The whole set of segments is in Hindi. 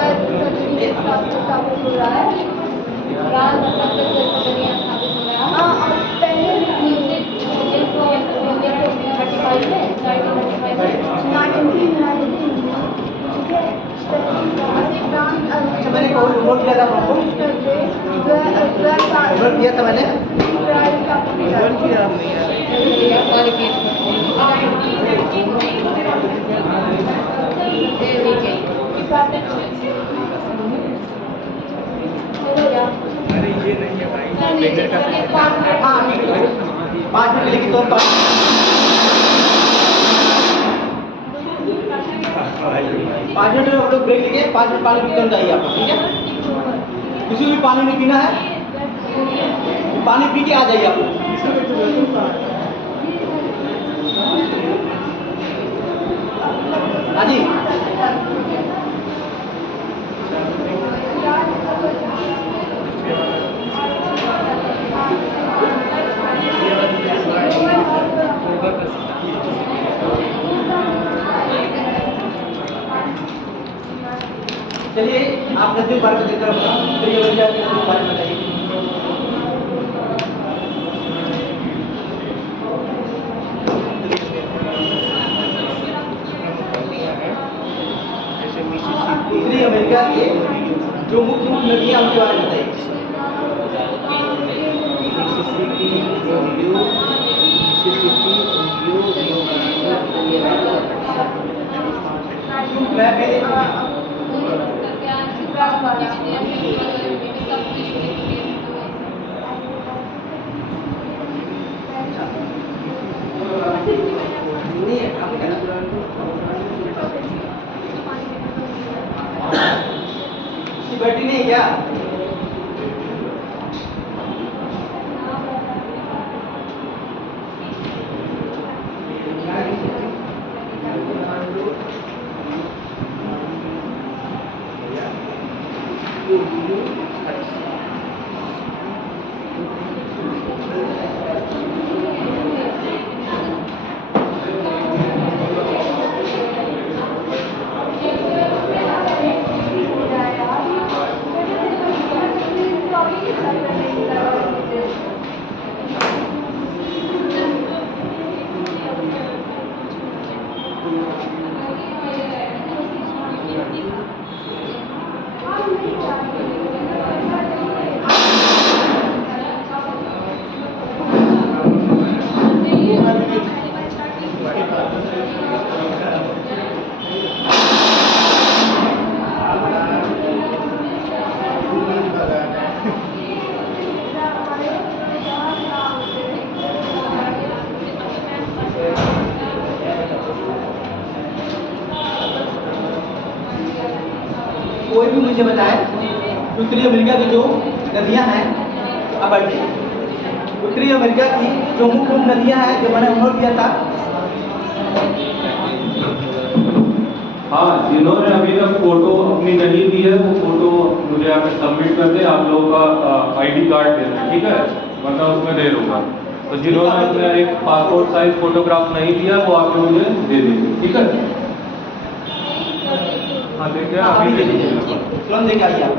स्थापित हो रहा है। राज मतलब दुनिया स्थापित हो रहा है। हाँ, पहले म्यूजिक को 1935 में 1935 ठीक है। मैंने नोट किया था आपको, नोट किया था मैंने, नोट किया अरे ये नहीं है भाई, बेकर का 5 मिनट लेगी तो 5 मिनट हम लोग ब्रेक लेंगे। 5 मिनट पानी पीकर जाइए आप, ठीक है। किसी को भी पानी नहीं पीना है, पानी पी के आ जाइए आप। हाँ जी, चलिए आप नदी बार में देखकर बारे में बताइए। उत्तरी अमेरिका के जो मुख्य नदियां उनके बारे में बताइए। बैठी नहीं क्या? कोई भी मुझे बताए उत्तरी अमेरिका की जो नदियां हैं, अब बढ़िए उत्तरी अमेरिका की जो मुख्य नदियां हैं जो मैंने नोट किया था। हाँ, जिन्होंने अभी तक फोटो अपनी नहीं दी है वो फोटो मुझे यहाँ पे सबमिट कर दे। आप लोगों का आईडी कार्ड देना, ठीक है, वरना उसमें देर होगा। तो जिन्होंने अपना एक पासपोर्ट साइज फोटोग्राफ नहीं दिया वो आप लोग मुझे दे दीजिए, ठीक है। हाँ देखिए, अभी दे दीजिए, तुरंत लेके आइए आप।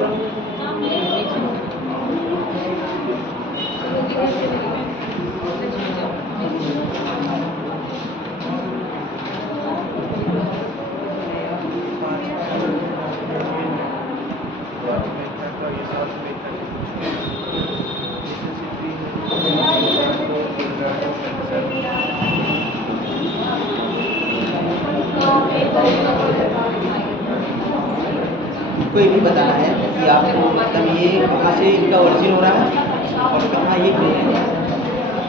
कोई भी बताना है कि आपको मतलब ये कहाँ से इनका ओरिजिन हो रहा है और कहाँ ये गिर रही है,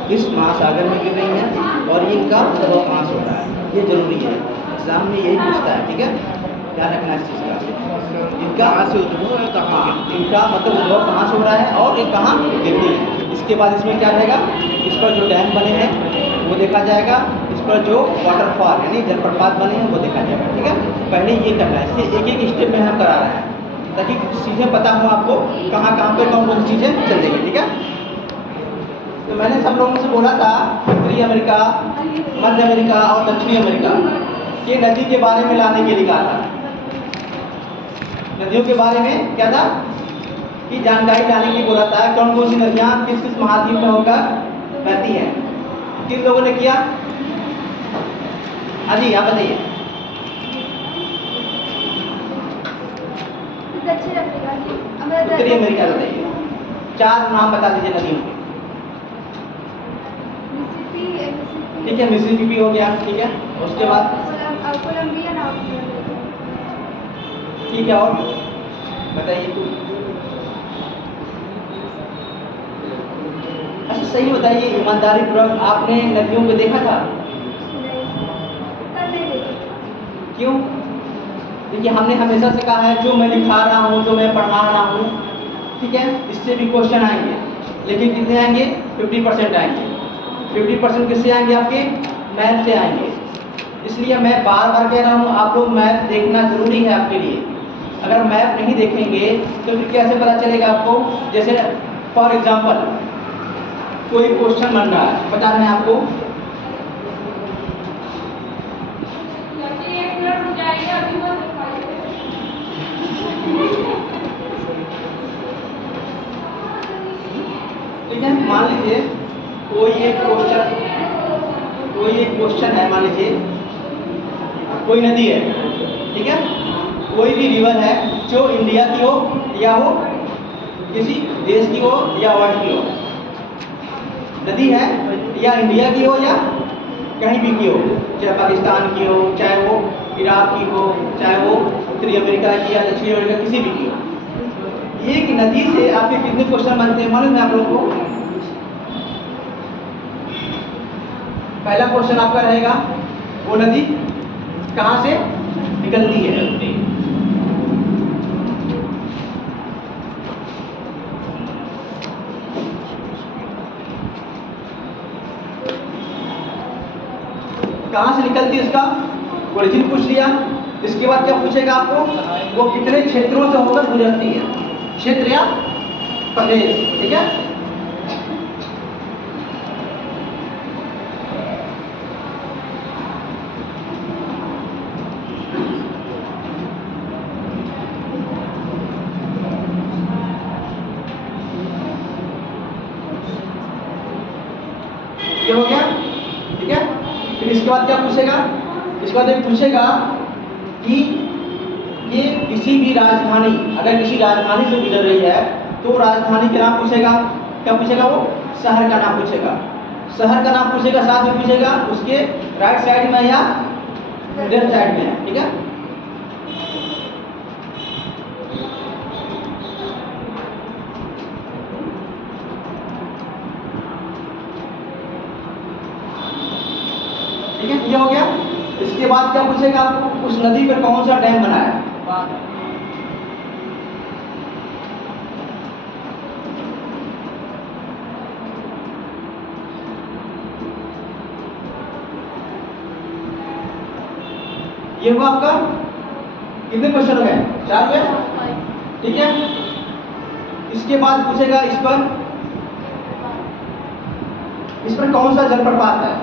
किस महासागर में गिर रही है और ये इनका उद्भव कहाँ से हो रहा है, ये जरूरी है। एग्जाम में यही पूछता है, ठीक है, ध्यान रखना इस चीज़ का। इनका कहाँ से उद्भव है, कहाँ इनका मतलब उद्भव कहाँ से हो रहा है और ये कहाँ गिरती है। इसके बाद इसमें क्या रहेगा, इस पर जो डैम बने हैं वो देखा जाएगा, इस पर जो वाटरफॉल यानी जलप्रपात बने हैं वो देखा जाएगा, ठीक है। पहले ये करना है, इसलिए एक एक स्टेप में हम करा रहे हैं ताकि कुछ चीज़ें पता हो आपको कहाँ कहाँ पे कौन कौन सी चीज़ें चल रही है, ठीक है। तो मैंने सब लोगों से बोला था उत्तरी अमेरिका, मध्य अमेरिका और दक्षिणी अमेरिका ये नदी के बारे में लाने के लिए कहा था। नदियों के बारे में क्या था कि जानकारी डालने के लिए बोला था, कौन कौन सी नदियाँ किस किस महाद्वीप में होकर बहती हैं। किन लोगों ने किया? हाँ जी, आप बताइए। दक्षिण अफ्रीका की उत्तरी अमेरिका बताइए। 4 नाम बता दीजिए नदियों के। ठीक है, मिसिसिपी हो गया, ठीक है। उसके बाद कोलंबिया नाम ठीक है, और बताइए। अच्छा सही बताइए, ईमानदारी पूर्वक आपने नदियों को देखा था? क्यों? देखिए हमने हमेशा से कहा है जो मैं लिखा रहा हूँ, जो मैं पढ़ा रहा हूँ, ठीक है, इससे भी क्वेश्चन आएंगे, लेकिन कितने आएंगे? 50% आएंगे। 50% किससे आएंगे? आपके मैथ से आएंगे। इसलिए मैं बार बार कह रहा हूँ, आप लोग मैथ देखना जरूरी है आपके लिए। अगर मैथ नहीं देखेंगे तो फिर कैसे पता चलेगा आपको? जैसे फॉर एग्जाम्पल कोई क्वेश्चन बन रहा है, बता रहे हैं आपको, ठीक है। मान लीजिए कोई एक क्वेश्चन है, मान लीजिए कोई नदी है, ठीक है, कोई भी रिवर है जो इंडिया की हो या हो किसी देश की हो या वर्ल्ड की हो, नदी है या इंडिया की हो या कहीं भी की हो, चाहे पाकिस्तान की हो, चाहे वो इराक की हो, चाहे वो उत्तरी अमेरिका की या दक्षिणी अमेरिका किसी भी की हो। एक नदी से आपके कितने क्वेश्चन बनते हैं मालूम है आप लोगों को? पहला क्वेश्चन आपका रहेगा, वो नदी कहाँ से निकलती है? कहाँ से निकलती है, इसका ओरिजिन पूछ लिया। इसके बाद क्या पूछेगा आपको? वो कितने क्षेत्रों से होकर गुजरती है, क्षेत्र या प्रदेश, ठीक है। ये हो गया, ठीक है। फिर इसके बाद क्या पूछेगा? इसके बाद ये पूछेगा कि ये किसी भी राजधानी, अगर किसी राजधानी से गुजर रही है तो राजधानी का नाम पूछेगा। क्या पूछेगा? वो शहर का नाम पूछेगा। शहर का नाम पूछेगा, साथ में पूछेगा उसके राइट साइड में या लेफ्ट साइड में है, ठीक है। ठीक है, ये हो गया। इसके बाद क्या पूछेगा आपको? उस नदी पर कौन सा डैम बना है? ये हुआ आपका, कितने क्वेश्चन हो गए? 4 हो गए, ठीक है। इसके बाद पूछेगा इस पर कौन सा जलप्रपात है?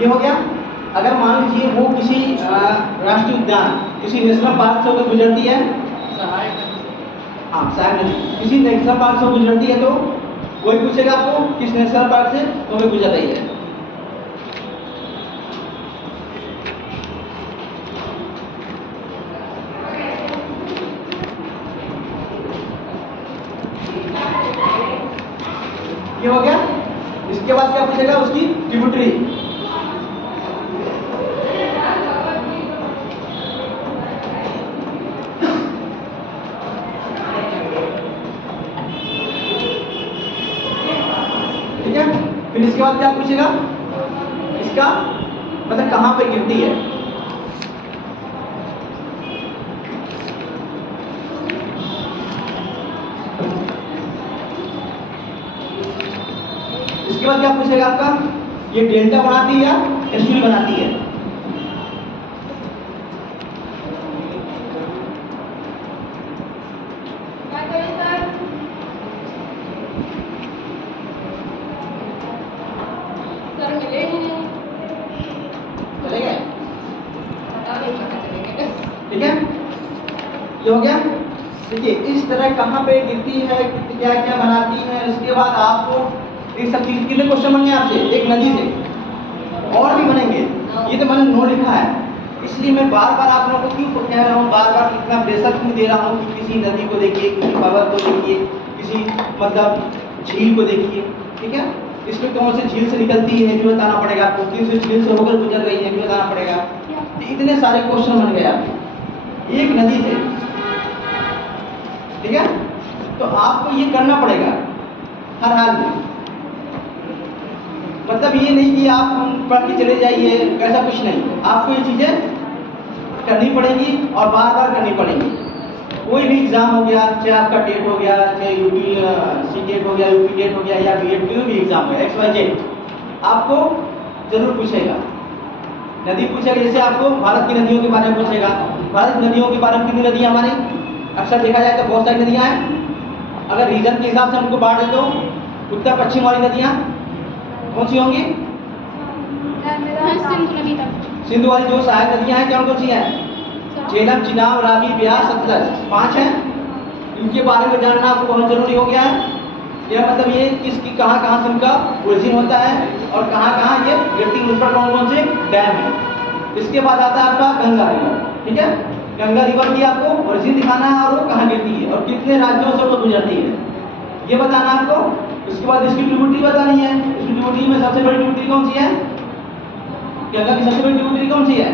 ये हो गया। अगर मान लीजिए वो किसी राष्ट्रीय उद्यान, किसी नेशनल पार्क से होकर गुजरती है, हाँ सहायक नदी किसी नेशनल पार्क से गुजरती है, तो वही पूछेगा आपको किस नेशनल पार्क से होकर गुजर रही है। ये हो गया। इसके बाद क्या पूछेगा? उसकी ट्रिब्यूटरी। ठीक है। फिर इसके बाद क्या पूछेगा? इसका मतलब कहाँ पे गिरती है। इसके बाद क्या पूछेगा आपका? ये डेल्टा बनाती है या एस्टुरी बनाती है। ये हो गया। देखिए इस तरह कहाँ पे गिरती है, क्या क्या बनाती है, उसके बाद आपको ये सब चीज कितने क्वेश्चन बन गए आपसे एक नदी से, और भी बनेंगे। ये तो मैंने नोट लिखा है, इसलिए मैं बार बार आप लोगों को क्यों कह रहा हूँ, बार बार इतना प्रेशर क्यों दे रहा हूँ कि किसी नदी को देखिए, किसी पर्वत को देखिए, किसी मतलब झील को देखिए, ठीक है। इसमें कौन से झील से निकलती है भी बताना पड़ेगा आपको, किस झील से होकर गुजर रही है भी बताना पड़ेगा। तो इतने सारे क्वेश्चन बन गए आपके एक नदी से, ठीक है। तो आपको ये करना पड़ेगा हर हाल में। मतलब ये नहीं कि आप पढ़ के चले जाइए, ऐसा कुछ नहीं, आपको ये चीज़ें करनी पड़ेगी और बार बार करनी पड़ेगी। कोई भी एग्ज़ाम हो गया, चाहे आपका टेट हो गया, चाहे यूपी सीटेट हो गया, यूपी टेट हो गया, या बीएड कोई भी एग्ज़ाम हो, XYZ आपको जरूर पूछेगा। नदी पूछेगा, जैसे आपको भारत की नदियों के बारे में पूछेगा। भारत की नदियों के बारे में कितनी नदियाँ हमारी अक्सर देखा जाए तो बहुत सारी नदियाँ हैं। अगर रीजन के हिसाब से हमको बांट दे तो उत्तर पश्चिम वाली नदियाँ कौन सी होंगी? सिंधु वाली जो सहायक नदियाँ हैं कौन कौन सी हैं? झेलम, चिनाब, रावी, ब्यास, सतलज, 5 हैं। इनके बारे में जानना आपको बहुत जरूरी हो गया है। यह मतलब ये किसकी कहाँ कहाँ से उनका ओरिजिन होता है और कहाँ कहाँ ये गिरती, उन पर कौन कौन से डैम है। इसके बाद आता है आपका गंगा रिवर, ठीक है। गंगा रिवर की आपको ओरिजिन दिखाना है और वो कहाँ गिरती है और कितने राज्यों से वो गुजरती है, ये बताना आपको। उसके बाद इसकी ट्रिब्यूटरी बतानी है। इसकी ट्रिब्यूटरी में सबसे बड़ी ट्रिब्यूटरी कौन सी है? गंगा की सबसे बड़ी ट्रिब्यूटरी कौन सी है?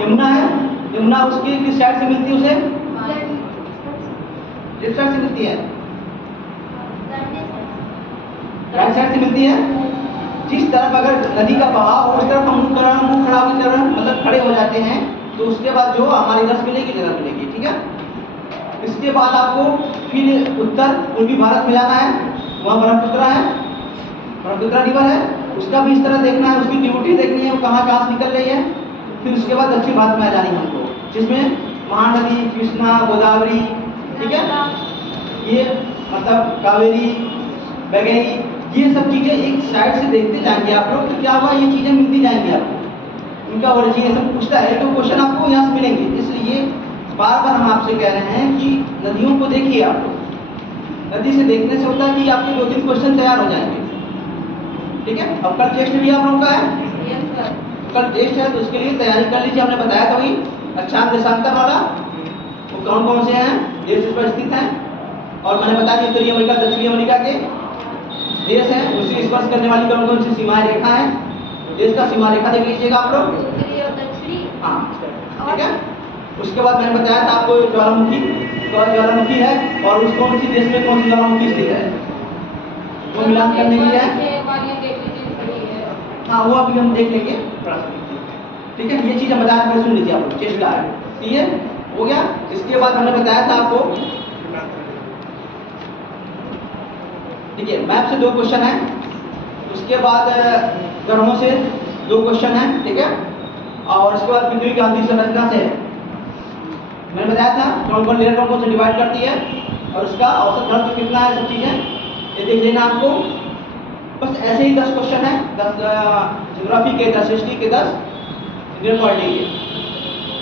यमुना है। यमुना उसकी किस साइड से मिलती है? उसे लेफ्ट साइड से मिलती है, राइट साइड से मिलती है। जिस तरफ अगर नदी का बहाव उस तरफ हम मुंह खड़ा की तरह मतलब खड़े हो जाते हैं तो उसके बाद जो हमारी रस मिलेगी, जगह मिलेगी, ठीक है। इसके बाद आपको फिर उत्तर पूर्वी भारत में जाना है, वहाँ ब्रह्मपुत्र है, ब्रह्मपुत्र रिवर है, उसका भी इस तरह देखना है, उसकी ट्रिब्यूटरी देखनी है वो कहाँ कहाँ से निकल रही है। फिर उसके बाद दक्षिण भारत में आ जानी है हमको, जिसमें महानदी, कृष्णा, गोदावरी, ठीक है, ये मतलब कावेरी वगैरह, ये सब चीज़ें एक साइड से देखते जाएंगे आप लोग तो क्या हुआ, ये चीज़ें मिलती जाएंगी आपको। इनका ओरिजिन सब पूछता है तो क्वेश्चन आपको यहाँ से मिलेंगे। इसलिए बार बार हम आपसे कह रहे हैं कि नदियों को देखिए आप लोग। नदी से देखने से होता है कि आपके 2-3 क्वेश्चन तैयार हो जाएंगे, ठीक है। अब कल टेस्ट भी आप लोगों का है, कल टेस्ट है तो उसके लिए तैयारी कर लीजिए। हमने बताया था वही अक्षांश देशांतर वाला, वो कौन कौन से हैं, देश पर स्थित हैं, और मैंने बता दिया उत्तरी अमेरिका, दक्षिणी अमेरिका के देश हैं, उसी स्पर्श करने वाली कौन कौन सी सीमा रेखा है, देश का सीमा रेखा देख लीजिएगा आप लोग, हाँ, ठीक है। उसके बाद मैंने बताया था आपको ज्वालामुखी है और उस कौन सी देश में कौन सी ज्वालामुखी स्थित है, वो मिलान करने के लिए है। हाँ वो अभी हम देख लेंगे, ठीक है। ये चीज़ हम बताया था, सुन लीजिए आप लोग, चेष्टा है, ठीक है, हो गया। इसके बाद हमने बताया था आपको, देखिए मैप से 2 क्वेश्चन है, उसके बाद ग्रहों से 2 क्वेश्चन है, ठीक है, और उसके बाद पृथ्वी की आंतरिक संरचना से मैंने बताया था कौन कौन लेयर कौन से डिवाइड करती है और उसका औसत घनत्व कितना है, सब चीज़ें ये देख लेना आपको। बस ऐसे ही 10 क्वेश्चन है, 10 ज्योग्राफी के, 10 हिस्ट्री के, 10 इंडियन पॉलिटी के,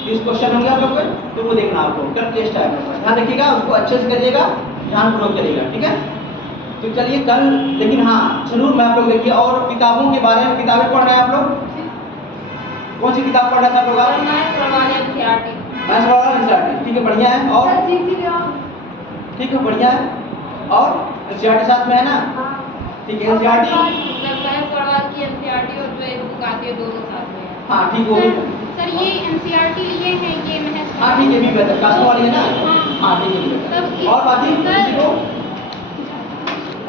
30 क्वेश्चन होंगे आप लोग के, तो वो देखना आपको। कल टेस्ट है, ध्यान रखिएगा, उसको अच्छे से करिएगा, ध्यानपूर्वक करिएगा, ठीक है। तो चलिए कल, लेकिन हाँ जरूर मैं आप लोग देखिए, और किताबों के बारे में, किताबें पढ़ रहे हैं आप लोग, कौन सी किताब पढ़ रहे थे आप लोग? मैथ्स वाला एनसीईआरटी, ठीक है, बढ़िया है। और ठीक है, बढ़िया है, और एनसीईआरटी साथ में है ना, ठीक है। एनसीईआरटी और जो एक बुक आती है, दोनों साथ में है। हाँ ठीक हो गई सर ये एनसीईआरटी ये है, ये महत्व। हाँ ठीक है, भी बेहतर कास्टों वाली है ना, हाँ ठीक है। और बाकी किसी को,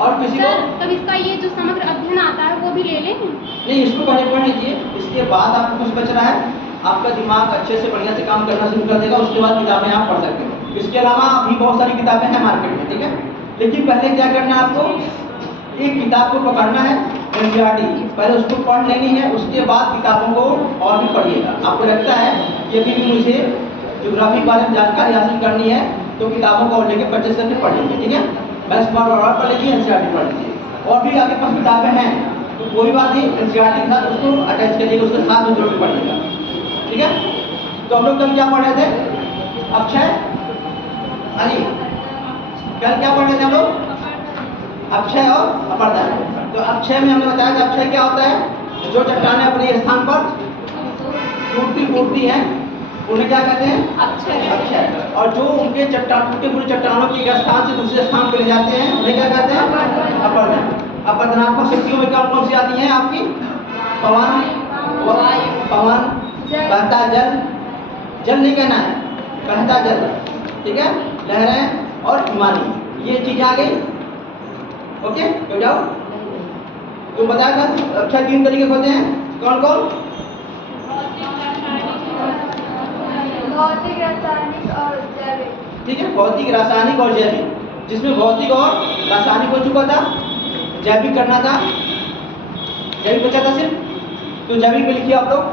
और किसी को तब इसका ये जो समग्र अध्ययन आता है वो भी ले लें? नहीं, इसको पढ़ लीजिए, इसके बाद आपको कुछ बच रहा है, आपका दिमाग अच्छे से बढ़िया से काम करना शुरू कर देगा, उसके बाद किताबें आप पढ़ सकते हो। इसके अलावा भी बहुत सारी किताबें हैं मार्केट में, ठीक है। लेकिन पहले क्या करना है आपको, एक किताब को पकड़ना है एनसीईआरटी, पहले उसको पढ़ लेनी है, उसके बाद किताबों को और भी पढ़िएगा। आपको लगता है कि अभी भी मुझे ज्योग्राफी के बारे में जानकारी हासिल करनी है तो किताबों को और लेकर परचेस करके पढ़ लीजिए, ठीक है। मैथ्स और पढ़ लीजिए, एनसीईआरटी पढ़ लीजिए, और भी आपके पास किताबें हैं तो कोई बात नहीं, एनसीईआरटी के साथ उसको अटैच करिएगा, उसके साथ में जोड़ के पढ़िएगा, ठीक है। तो हम लोग कल क्या पढ़ रहे थे, अक्षय हाँ जी, कल क्या पढ़े थे हम लोग? अक्षय और अपरदन। तो अक्षय में हमने बताया कि अक्षय क्या होता है? जो चट्टानें अपने स्थान पर टूटती फूटती हैं उन्हें क्या कहते हैं? अक्षय। अक्षय। और जो उनके टूटे फूटे चट्टानों की एक स्थान से दूसरे स्थान पर ले जाते हैं उन्हें क्या कहते हैं? अपरदन। अपरदनात्मक शक्तियों में कौन कौन सी आती हैं आपकी? पवन, पवन, बहता जल, जल नहीं कहना है, बहता जल, ठीक है, लहरें और हिमानी, ये चीजें आ गई। ओके, तो जाओ तुम बताया था अक्षय 3 तरीके होते हैं, कौन कौन? भौतिक, रासायनिक और जैविक। ठीक है, भौतिक, रासायनिक और जैविक। जिसमें भौतिक और रासायनिक हो चुका था, जैविक करना था, जैविक बचा था सिर्फ, तो जैविक में लिखिए आप लोग।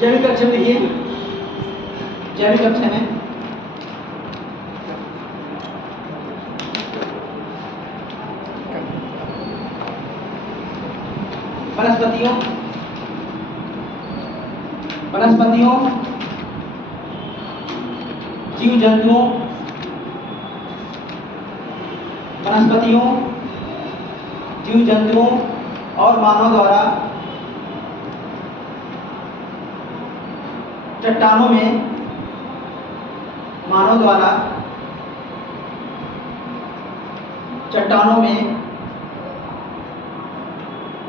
जैविक अक्षय में लिखिए, जैविक अक्षय में वनस्पतियों, वनस्पतियों, जीव जंतुओं, वनस्पतियों, जीव जंतुओं और मानव द्वारा चट्टानों में, मानव द्वारा चट्टानों में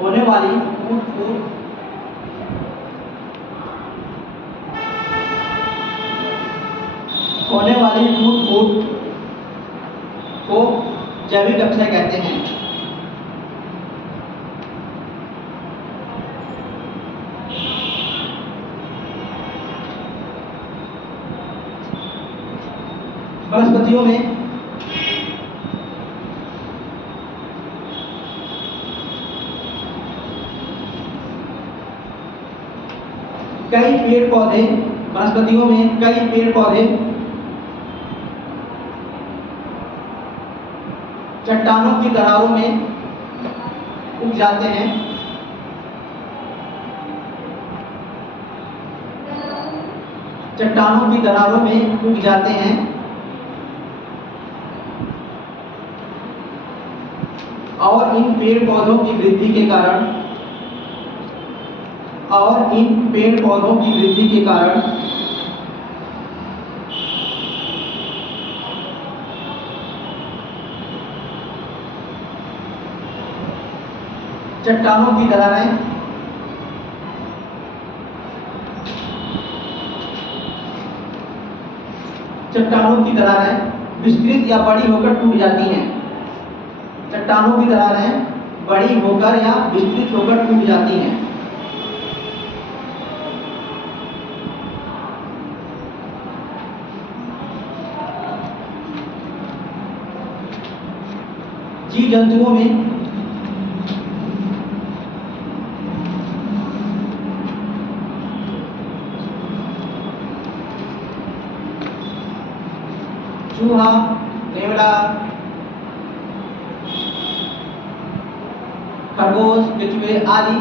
होने वाली टूट-फूट को जैविक अक्षय कहते हैं। वनस्पतियों में कई पेड़ पौधे, वनस्पतियों में कई पेड़ पौधे चट्टानों की दरारों में उग जाते हैं। चट्टानों की दरारों में उग जाते हैं और इन पेड़ पौधों की वृद्धि के कारण, और इन पेड़ पौधों की वृद्धि के कारण चट्टानों की दरारें विस्तृत या बड़ी होकर टूट जाती हैं। चट्टानों की दरारें बड़ी होकर या विस्तृत होकर टूट जाती हैं। जीव जंतुओं में चूहा, नेवला, खरगोश, केंचुए आदि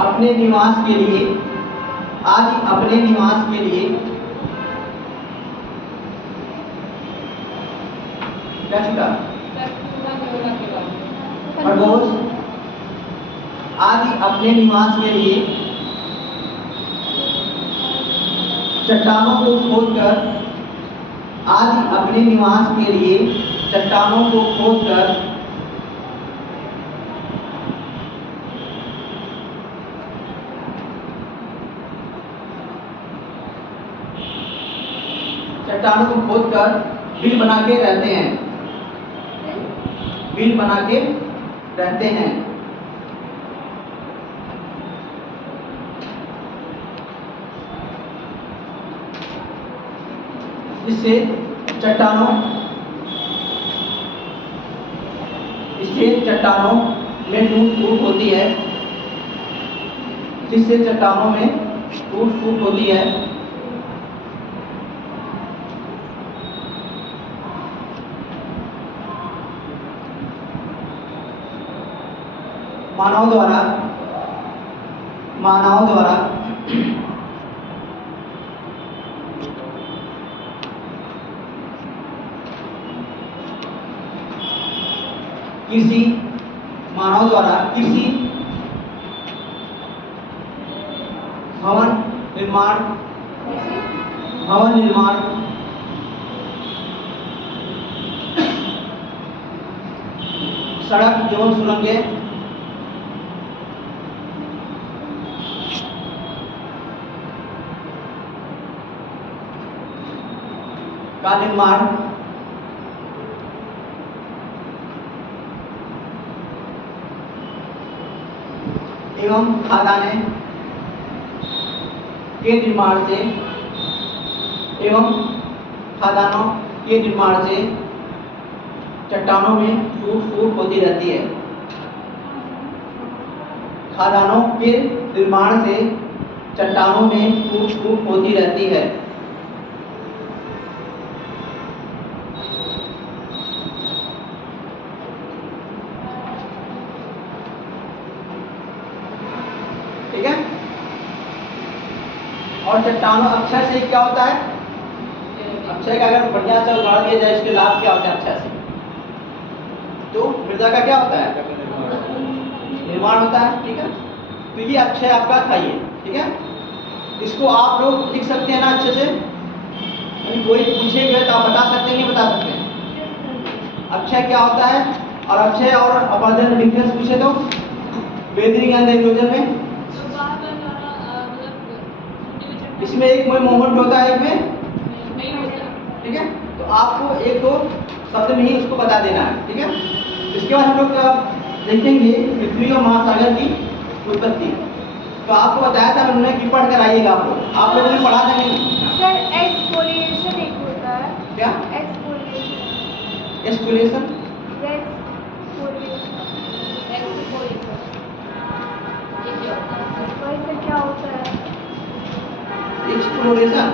अपने निवास के लिए क्या छूटा? खरगोश आदि अपने निवास के लिए चट्टानों को खोदकर चट्टानों को खोदकर बिल बना के रहते हैं, बिल बना के रहते हैं। इससे चट्टानों में टूट फूट होती है, जिससे चट्टानों में टूट फूट होती है। मानव द्वारा कृषि भवन निर्माण सड़क एवं सुरंगें का निर्माण एवं खदानें के निर्माण से चट्टानों में टूट फूट होती रहती है। खदानों के निर्माण से चट्टानों में टूट फूट होती रहती है। ठीक है। और चट्टानों अक्षय से क्या होता है? अक्षय का अगर बढ़िया से उदाहरण दिया जाए, इसके लाभ क्या होते हैं अक्षय से? तो मृदा का क्या होता है? निर्माण होता है। ठीक है। तो ये अक्षय आपका था ये। ठीक है। इसको आप लोग लिख सकते हैं ना अच्छे से? कोई पूछेगा तो आप बता सकते हैं, नहीं बता सकते हैं? अक्षय क्या होता है और अक्षय और अपादन में डिफरेंस पूछे तो बेहतरीन नियोजन में इसमें एक में मोमेंट होता है, एक में ठीक है। तो आपको एक दो शब्द में ही उसको बता देना है। ठीक है। इसके बाद हम लोग देखेंगे पृथ्वी और महासागर की उत्पत्ति। तो आपको बताया था मैंने कि पढ़ कर आइएगा आप लोगों ने पढ़ा था नहीं? सर एक्सफोलिएशन एक होता है। क्या? एक्सफोलिएशन। एक्सफोलिएशन? वैसे क्या होता है? एक्सप्लोरेशन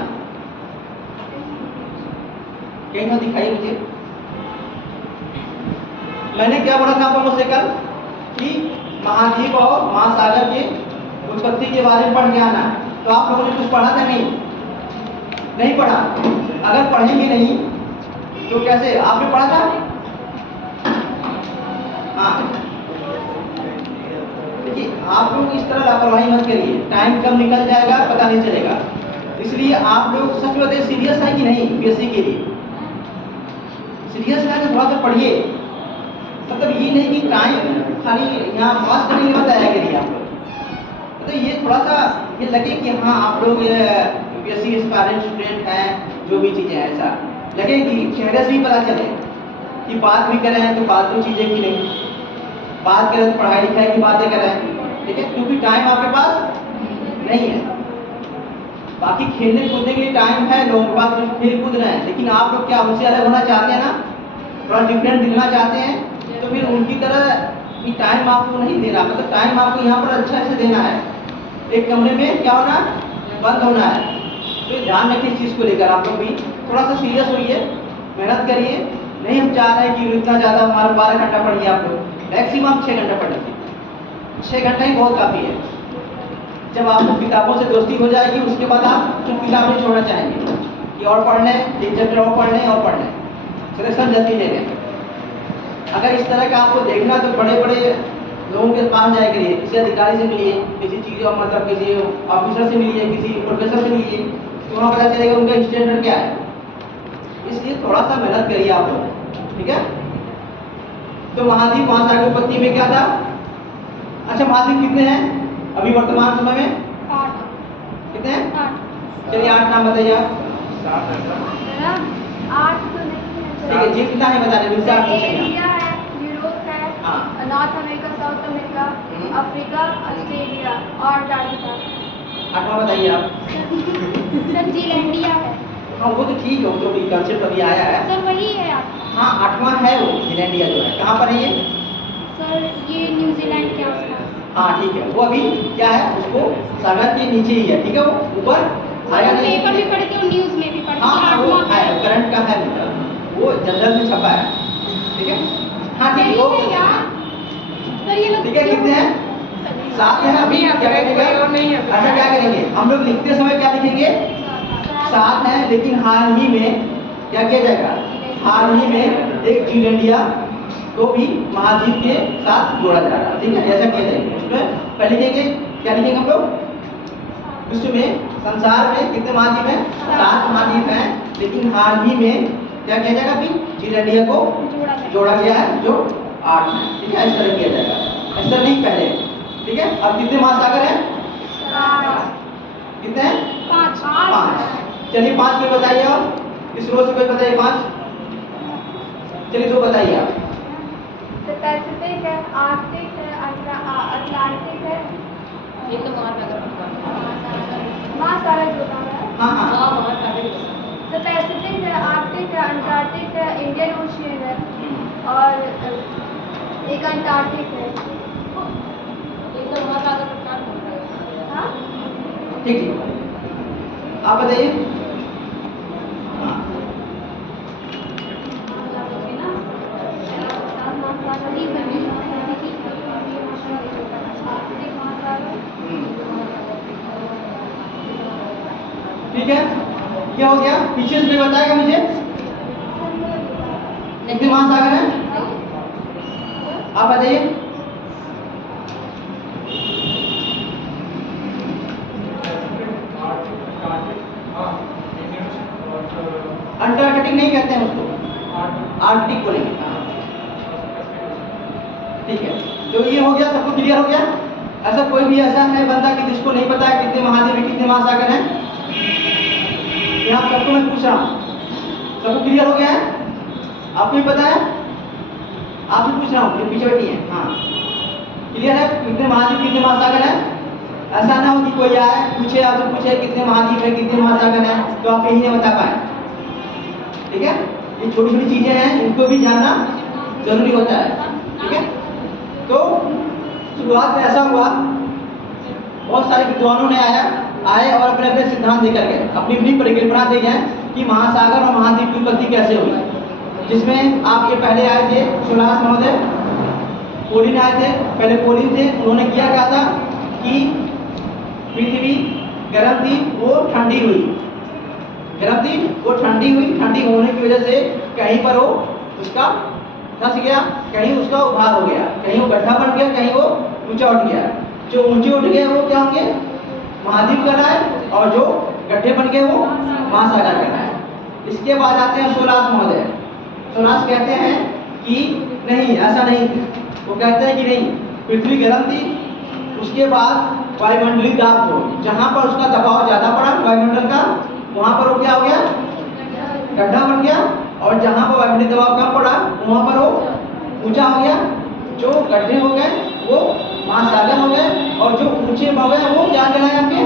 कहीं दिखाई मुझे। मैंने क्या बोला था आप लोगों से कल कि महाद्वीप और महासागर के उत्पत्ति के बारे में पढ़ के आना। तो आप लोगों ने कुछ पढ़ा था नहीं पढ़ा? अगर पढ़ेंगे नहीं तो कैसे? आपने पढ़ा था? हाँ। देखिए आप लोग इस तरह लापरवाही मत करिए, टाइम कब निकल जाएगा पता नहीं चलेगा। इसलिए आप लोग सच बताइए, सीरियस है कि नहीं पीएससी के लिए? सीरियस है तो थोड़ा सा पढ़िए। मतलब ये नहीं कि टाइम खाली यहाँ पास करने के बाद आया करिए आप लोग। तो ये थोड़ा सा ये लगे कि हाँ आप लोग यूपीएससी एस्पायरेंट स्टूडेंट हैं, जो भी चीज़ें हैं ऐसा लगे कि चेहरे से ही पता चले कि बात भी करें तो फालतू चीज़ें की नहीं, बात करें तो पढ़ाई लिखाई की बातें करें। ठीक है। क्योंकि टाइम आपके पास नहीं है। बाकी खेलने कूदने के लिए टाइम है, लोगों के पास खेल कूद रहे हैं, लेकिन आप लोग क्या उनसे अलग होना चाहते हैं ना, थोड़ा डिफरेंट दिखना चाहते हैं, तो फिर उनकी तरह भी टाइम आपको नहीं देना। मतलब टाइम आपको यहाँ पर अच्छा से देना है। एक कमरे में क्या होना, बंद होना है। तो ध्यान रखिए इस चीज़ को लेकर आप लोग भी थोड़ा सा सीरियस होइए, मेहनत करिए। नहीं हम चाह रहे हैं कि इतना ज़्यादा हमारा 12 घंटा पढ़िए, आप लोग मैक्सिमम 6 घंटा पढ़ लीजिए। 6 घंटा ही बहुत काफ़ी है। जब आपको किताबों से दोस्ती हो जाएगी उसके बाद आप तुम किताब नहीं छोड़ना चाहेंगे कि और पढ़ लें, एक चैप्टर और पढ़ लें और पढ़ लें, सिलेक्शन जल्दी ले लें। अगर इस तरह का आपको देखना तो बड़े बड़े लोगों के पास जाए करिए, किसी अधिकारी से मिलिए, किसी चीज़ मतलब किसी ऑफिसर से मिलिए, किसी प्रोफेसर से मिलिए, तो वहाँ पता चलेगा उनका स्टैंडर्ड क्या है। इसलिए थोड़ा सा मेहनत करिए आप लोग। ठीक है। तो महाद्वीप महासागर की उत्पत्ति में क्या था? अच्छा, महाद्वीप कितने हैं अभी वर्तमान समय में? 8 कितने हैं? 8 चलिए 8 नाम बताइए आप। 7 है सर। 8 तो नहीं है ठीक है, जितना है बता दें, मुझसे आप पूछेंगे। एशिया है, यूरोप है, हाँ। North America, south America, Africa, Australia और अंटार्कटिका। 8वां बताइए आप। सर जीलैंडिया है। हाँ वो तो ठीक है, वो तो अभी कंसेप्ट अभी आया है। सर वही है आप। हाँ 8वां है वो, जीलैंडिया जो है। कहाँ पर है ये? सर ये न्यूजीलैंड के आसपास। हाँ ठीक है, वो अभी क्या है, उसको सागर के नीचे ही है, ठीक है। वो ऊपर आया नहीं। पेपर में पढ़ के और न्यूज़ में भी पढ़ के। हाँ वो है, करंट का है, मतलब वो जनरल में छपा है, ठीक है। हाँ ठीक है, वो सर ये लोग ठीक है। कितने हैं? 7 है अभी। क्या करेंगे? अच्छा क्या करेंगे हम लोग? लिखते समय क्या लिखेंगे? 7 है, लेकिन हाल ही में क्या किया जाएगा? हाल ही में एक जीलैंडिया को भी महाद्वीप के साथ जोड़ा जाएगा, ठीक है। ऐसा किया जाएगा। उसमें पहले लिखेंगे, क्या लिखेंगे हम लोग? विश्व में, संसार में कितने महाद्वीप हैं? 7 महाद्वीप हैं, लेकिन हाल ही में क्या किया जाएगा? अभी जीलैंडिया को जोड़ा गया है, जो 8 है, ठीक है। इस तरह किया जाएगा, ऐसा नहीं पहले, ठीक है। अब कितने महासागर हैं? कितने हैं? 5। चलिए 5 में बताइए आप। इस रो से कोई बताइए 5। चलिए 2 बताइए आप। पैसिफिक है, आर्कटिक है, अटलांटिक है। ये तो महासागर महासागर जो नाम है। हाँ हाँ तो पैसिफिक है, आर्कटिक है, अंटार्कटिक है, इंडियन ओशियन है और एक अंटार्कटिक है। ये तो महासागर प्रकार होता है। हाँ ठीक ठीक, आप बताइए। हाँ ठीक है। क्या हो गया? पीछे से कोई बताएगा मुझे? कितने महासागर हैं? आप बताइए। अंटार्कटिक नहीं कहते हैं उसको, आर्कटिक बोलेंगे। ठीक है, तो ये हो गया, सबको क्लियर हो गया। ऐसा कोई भी ऐसा है बंदा कि जिसको नहीं पता है कितने महाद्वीप है, कितने महासागर हैं? यहाँ सबको मैं पूछ रहा हूँ, सबको क्लियर हो गया है? आपको भी पता है? आपसे पूछ रहा हूँ, जो पीछे बैठी है। हाँ क्लियर है कितने महाद्वीप कितने महासागर हैं? ऐसा ना हो कि कोई आए पूछे, आपसे पूछे कितने महाद्वीप है कितने महासागर हैं, तो आप यही नहीं बता पाए, ठीक है। ये छोटी छोटी चीजें हैं, इनको भी जानना जरूरी होता है, ठीक है। तो शुरुआत में ऐसा हुआ, बहुत सारे विद्वानों ने आए और अपने अपने सिद्धांत लेकर गए, अपनी अपनी परिकल्पना दे गए कि महासागर और महाद्वीप की उत्पत्ति कैसे हुई। जिसमें आपके पहले आए थे सुलास महोदय, पोलिन आए थे, पहले पोलिन थे। उन्होंने किया क्या था कि पृथ्वी गर्म थी, वो ठंडी हुई, गर्म थी वो ठंडी हुई, ठंडी होने की वजह से कहीं पर वो उसका धंस गया, कहीं उसका उभार हो गया, कहीं वो गड्ढा बन गया, कहीं वो ऊंचा उठ गया। जो ऊंचे उठ गए वो क्या होंगे? महाद्वीप कहलाए, और जो गड्ढे बन गए वो महासागर कहलाए। इसके बाद आते हैं सोलास महोदय। सोलास कहते हैं कि नहीं, ऐसा नहीं, वो कहते हैं कि नहीं, पृथ्वी गर्म थी, उसके बाद वायुमंडलीय दाब हो, जहाँ पर उसका दबाव ज़्यादा पड़ा वायुमंडल का, वहाँ पर वो क्या हो गया? गड्ढा बन गया, और जहाँ पर वायुमंडलीय दबाव कम पड़ा वहाँ पर वो ऊंचा हो गया। जो गड्ढे हो गए वो महासागर हो गए, और जो ऊंचे हो गए वो क्या कहलाए? आपके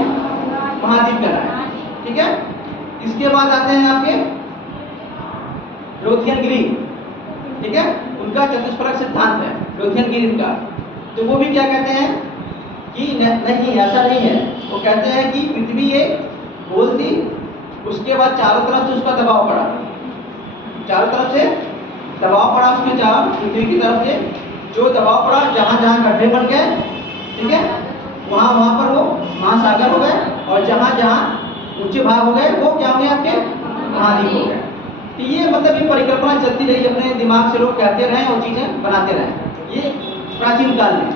महाद्वीप कहलाए, ठीक है। इसके बाद आते हैं आपके लोथियन गिरी, ठीक है। उनका चतुष्फलक सिद्धांत है लोथियन गिरी का। तो वो भी क्या कहते हैं कि नहीं, ऐसा नहीं है। वो कहते हैं कि पृथ्वी एक गोल थी, उसके बाद चारों तरफ से उसका दबाव पड़ा, चारों तरफ से दबाव पड़ा उसके चारों, पृथ्वी की तरफ से जो दबाव पड़ा, जहाँ जहाँ गड्ढे बन गए, ठीक है, वहाँ वहाँ पर वो महासागर हो गए, और जहाँ जहाँ ऊंचे भाग हो गए वो क्या हो गए? आपके महाद्वीप हो गए। तो ये मतलब ये परिकल्पना चलती रही, अपने दिमाग से लोग कहते रहे और चीज़ें बनाते रहे, ये प्राचीन काल में।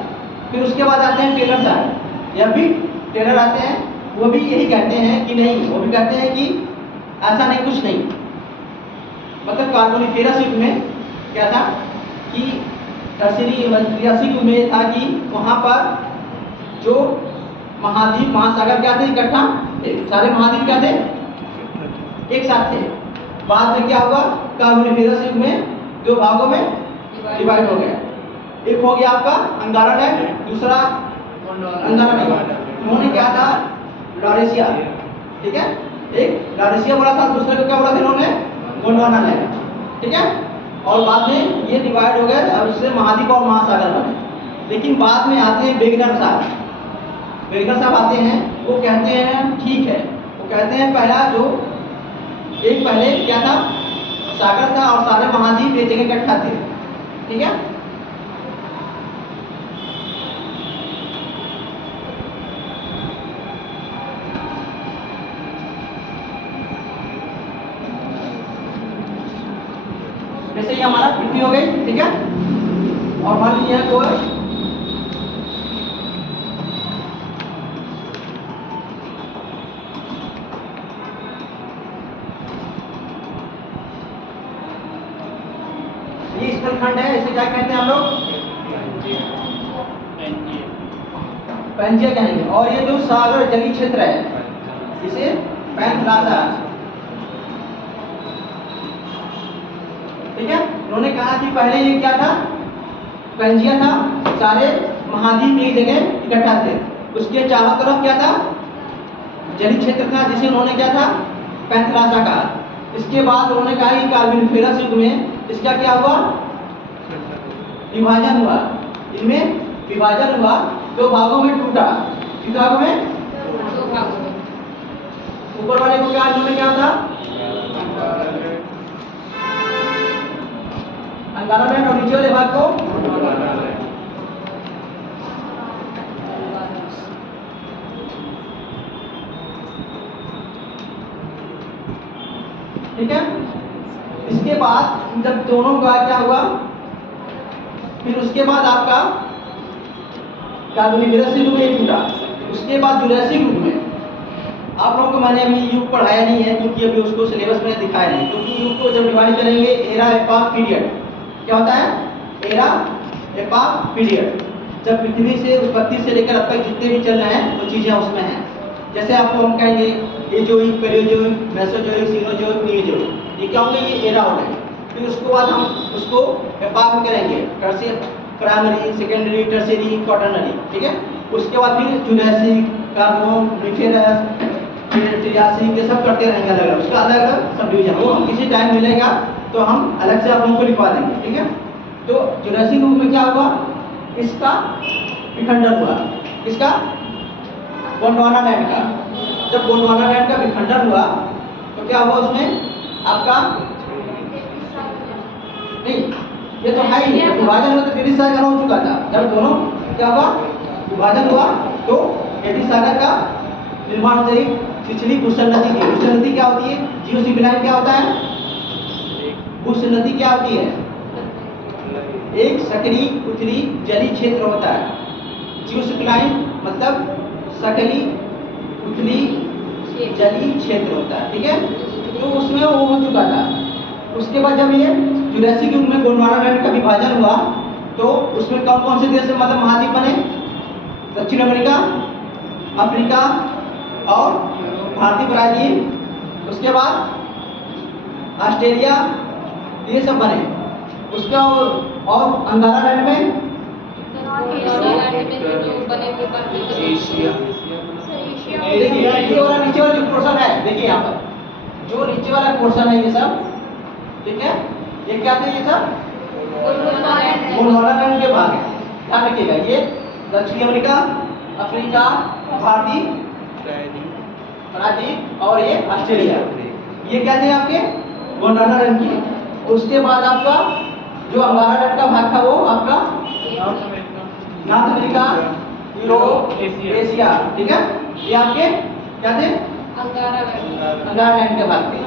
फिर उसके बाद आते हैं टेलर साहब, या भी टेलर आते हैं, वो भी यही कहते हैं कि नहीं, वो भी कहते हैं कि ऐसा नहीं, कुछ नहीं। मतलब कार्बोनिफेरस युग में क्या था कि त्रियासी युग में था कि वहाँ पर जो महाद्वीप महासागर क्या थे इकट्ठा, सारे महाद्वीप क्या थे एक साथ थे। बाद में क्या हुआ, कार्बोनिफेरस युग में दो भागों में डिवाइड हो गया। एक हो गया आपका अंगारा लैंड, दूसरा अंगारा लैंड। उन्होंने क्या था लॉरेशिया, ठीक है, एक लॉरेशिया बोला था, दूसरे को क्या बोला था इन्होंने गोंडवाना लैंड, ठीक है। और बाद में ये डिवाइड हो गए और उससे महाद्वीप और महासागर बने। लेकिन बाद में आते हैं वेगनर साहब आते हैं, वो कहते हैं ठीक है, वो कहते हैं पहला जो एक पहले क्या था सागर था और सारे महाद्वीप एक जगह इकट्ठा थे, ठीक है। जैसे ये हमारा पृथ्वी हो गई, ठीक है, और मान लीजिए कोई ये स्थलखंड है, इसे क्या कहते हैं हम लोग पैंजिया कहेंगे। और ये जो सागर जलीय क्षेत्र है इसे पैनथ्रासा, ठीक है। उन्होंने कहा कि पहले ये क्या था पैंजिया था, सारे महाद्वीप एक जगह इकट्ठा थे, उसके चारों तरफ क्या था जलीय क्षेत्र था जिसे उन्होंने क्या था पैनथ्रासा कहा। इसके बाद उन्होंने कहा कि कार्बोनिफेरस युग में इसका क्या हुआ विभाजन हुआ, इनमें विभाजन हुआ, दो भागों में टूटा। किस भागों में? दो भागों में। ऊपर वाले को क्या इन्होंने क्या था अंगारा लैंड और नीचे वाले भाग को ठीक है। इसके बाद जब दोनों का क्या हुआ, फिर उसके बाद आपका कार्बोनिफेरस युग में टूटा। उसके बाद जुरासिक युग में आप लोगों को मैंने अभी युग पढ़ाया नहीं है क्योंकि अभी उसको सिलेबस में दिखाया नहीं, क्योंकि युग को जब डिवाइड करेंगे एरा एपॉक पीरियड क्या होता है, एरा एपॉक पीरियड, जब पृथ्वी से उत्पत्ति से लेकर अब तक जितने भी चल रहे हैं वो चीज़ें उसमें हैं। जैसे आपको हम कहेंगे Azoic, Palaeozoic, Mesozoic, Cenozoic, Neozoic, ये क्या होंगे, ये एरा हो गए। फिर उसके बाद हम उसको एपॉक में करेंगे, tertiary, primary, secondary, tertiary, quaternary, ठीक है। उसके बाद फिर जुरासिक, कार्बोनिफेरस, फिर त्रियासिक, ये सब करते रहेंगे अलग अलग, उसका अलग अलग सब डिवीजन। वो हम किसी टाइम मिलेगा तो हम अलग से आप लोगों को लिखवा देंगे, ठीक है। तो जुरासिक युग में क्या हुआ, इसका विखंडन हुआ, किसका, गोंडवाना लैंड का। जब गोंडवाना लैंड का विखंडन हुआ तो क्या हुआ उसमें आपका नहीं, ये तो है ही नहीं, विभाजन हुआ तो ब्रिटिश सागर हो चुका था। जब दोनों क्या हुआ विभाजन हुआ तो ब्रिटिश सागर का निर्माण हो गई। पिछली भूषण नदी की, भूषण नदी क्या होती है, जियोसिंक्लाइन क्या होता है, भूषण नदी क्या होती है, एक सकरी उथली जलीय क्षेत्र होता है। जियोसिंक्लाइन मतलब सकरी उथली जलीय क्षेत्र होता है, ठीक है। तो उसमें वो हो चुका था। उसके बाद जब ये जुरासिक युग में गोंडवाना लैंड का विभाजन हुआ तो उसमें कौन कौन से देश मतलब महाद्वीप बने, दक्षिण अमेरिका, अफ्रीका और भारतीय प्रायद्वीप, उसके बाद ऑस्ट्रेलिया, ये सब बने। उसका और अंगारा लैंड में देखिए ये वाला नीचे वाला जो पोर्शन है, देखिए यहाँ पर जो नीचे वाला पोर्शन है ये सब, ठीक है, ये क्या थे, ये सब गोंडवाना लैंड के भाग है। ध्यान रखिएगा, ये दक्षिण अमेरिका, अफ्रीका, भारतीय प्रायद्वीप और ये ऑस्ट्रेलिया, ये क्या थे आपके गोंडवाना लैंड की। उसके बाद आपका जो अंगारा लैंड का भाग था वो आपका नॉर्थ अमेरिका, यूरोप, एशिया, ठीक है, ये आपके क्या थे अंगारा लैंड के भाग थे।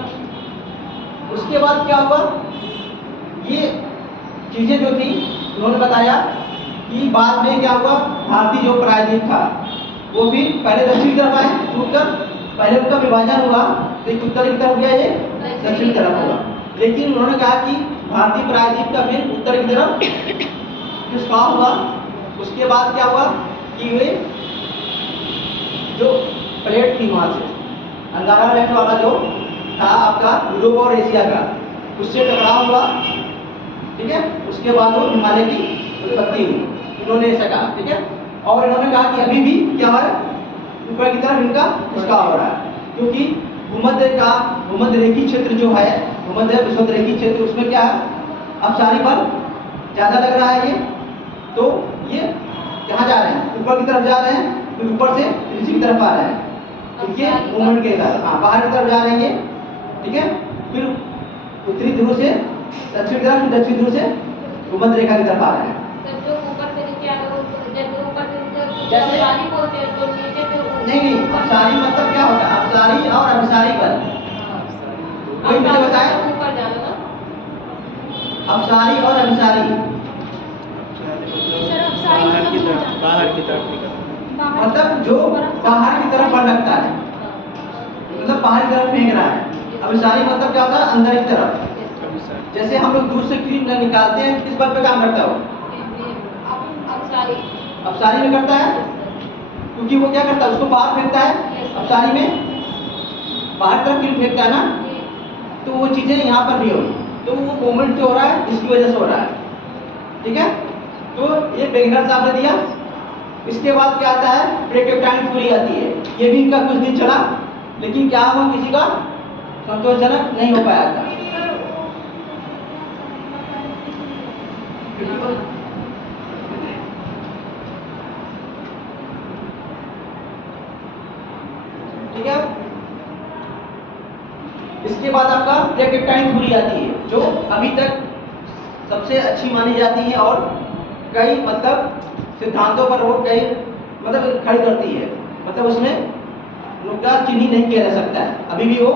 उसके बाद क्या हुआ, ये चीजें जो थी उन्होंने बताया कि बाद में क्या हुआ, भारतीय जो प्रायद्वीप था वो भी पहले दक्षिण तरफ आए, उत्तर पहले उनका विभाजन हुआ तो एक उत्तर की तरफ गया, ये दक्षिण तरफ होगा। लेकिन उन्होंने कहा कि भारतीय प्रायद्वीप का फिर उत्तर की तरफ खिसकाव हुआ। उसके बाद क्या हुआ कि वे जो प्लेट थी वहाँ से अंगारा लैंड वाला जो था आपका यूरोप और एशिया का, उससे टकराव हुआ, ठीक है। उसके बाद वो हिमालय की उत्पत्ति हुई, इन्होंने ऐसा कहा, ठीक है। और इन्होंने कहा कि अभी भी क्या है, ऊपर की तरफ इनका खिसकाव हो रहा है, क्योंकि भूमध्य रेखी क्षेत्र जो है, भूमध्य विषुवत रेखी क्षेत्र, उसमें क्या है, अपसारी बल ज़्यादा लग रहा है। ये तो ये कहाँ जा रहे हैं, ऊपर की तरफ जा रहे हैं, फिर ऊपर से नीचे की तरफ आ रहे हैं, इनके मूवमेंट के कारण। हाँ, बाहर की तरफ जा रहे हैं ये, ठीक है। फिर उत्तरी ध्रुव से दक्षिण तरफ, दक्षिण ध्रुव से भूमध्य रेखा की तरफ आ रहे हैं। सर जो ऊपर से नीचे आ रहे हो, जैसे ऊपर से नीचे जैसे- अपसारी बोलते हैं, तो नीचे से नहीं, अपसारी मतलब क्या होता है, अपसारी और अभिसारी बल, कोई मुझे बताए, ऊपर जाना ना। अपसारी और अभिसारी सर अपसारी बाहर की मतलब तरफ, बाहर की तरफ निकल। मतलब जो बाहर की तरफ बल लगता है, मतलब बाहर की तरफ फेंक रहा है। अभिसारी मतलब क्या होता है, अंदर की तरफ। जैसे हम लोग दूध से क्रीम निकालते हैं, किस बल पे काम करता है वो, अपसारी। अपसारी में करता है, क्योंकि वो क्या करता है, उसको बाहर फेंकता है। अपसारी में बाहर तरफ क्रीम फेंकता है ना, तो वो चीजें यहाँ पर भी होगी, तो वो मूवमेंट जो हो रहा है इसकी वजह से हो रहा है, ठीक है। तो ये बेगनर साहब ने दिया। इसके बाद क्या आता है, प्लेट टेक्टोनिक थ्योरी आती है। ये भी इनका कुछ दिन चला, लेकिन क्या हुआ, किसी का संतोषजनक नहीं हो पाया था। ठीक है। इसके बाद आपका प्लेट टेक्टोनिक थ्योरी आती है, जो अभी तक सबसे अच्छी मानी जाती है और कई मतलब सिद्धांतों पर वो कई मतलब खड़ी करती है, मतलब उसमें नुक्ता चिन्ही नहीं किया जा सकता है, अभी भी वो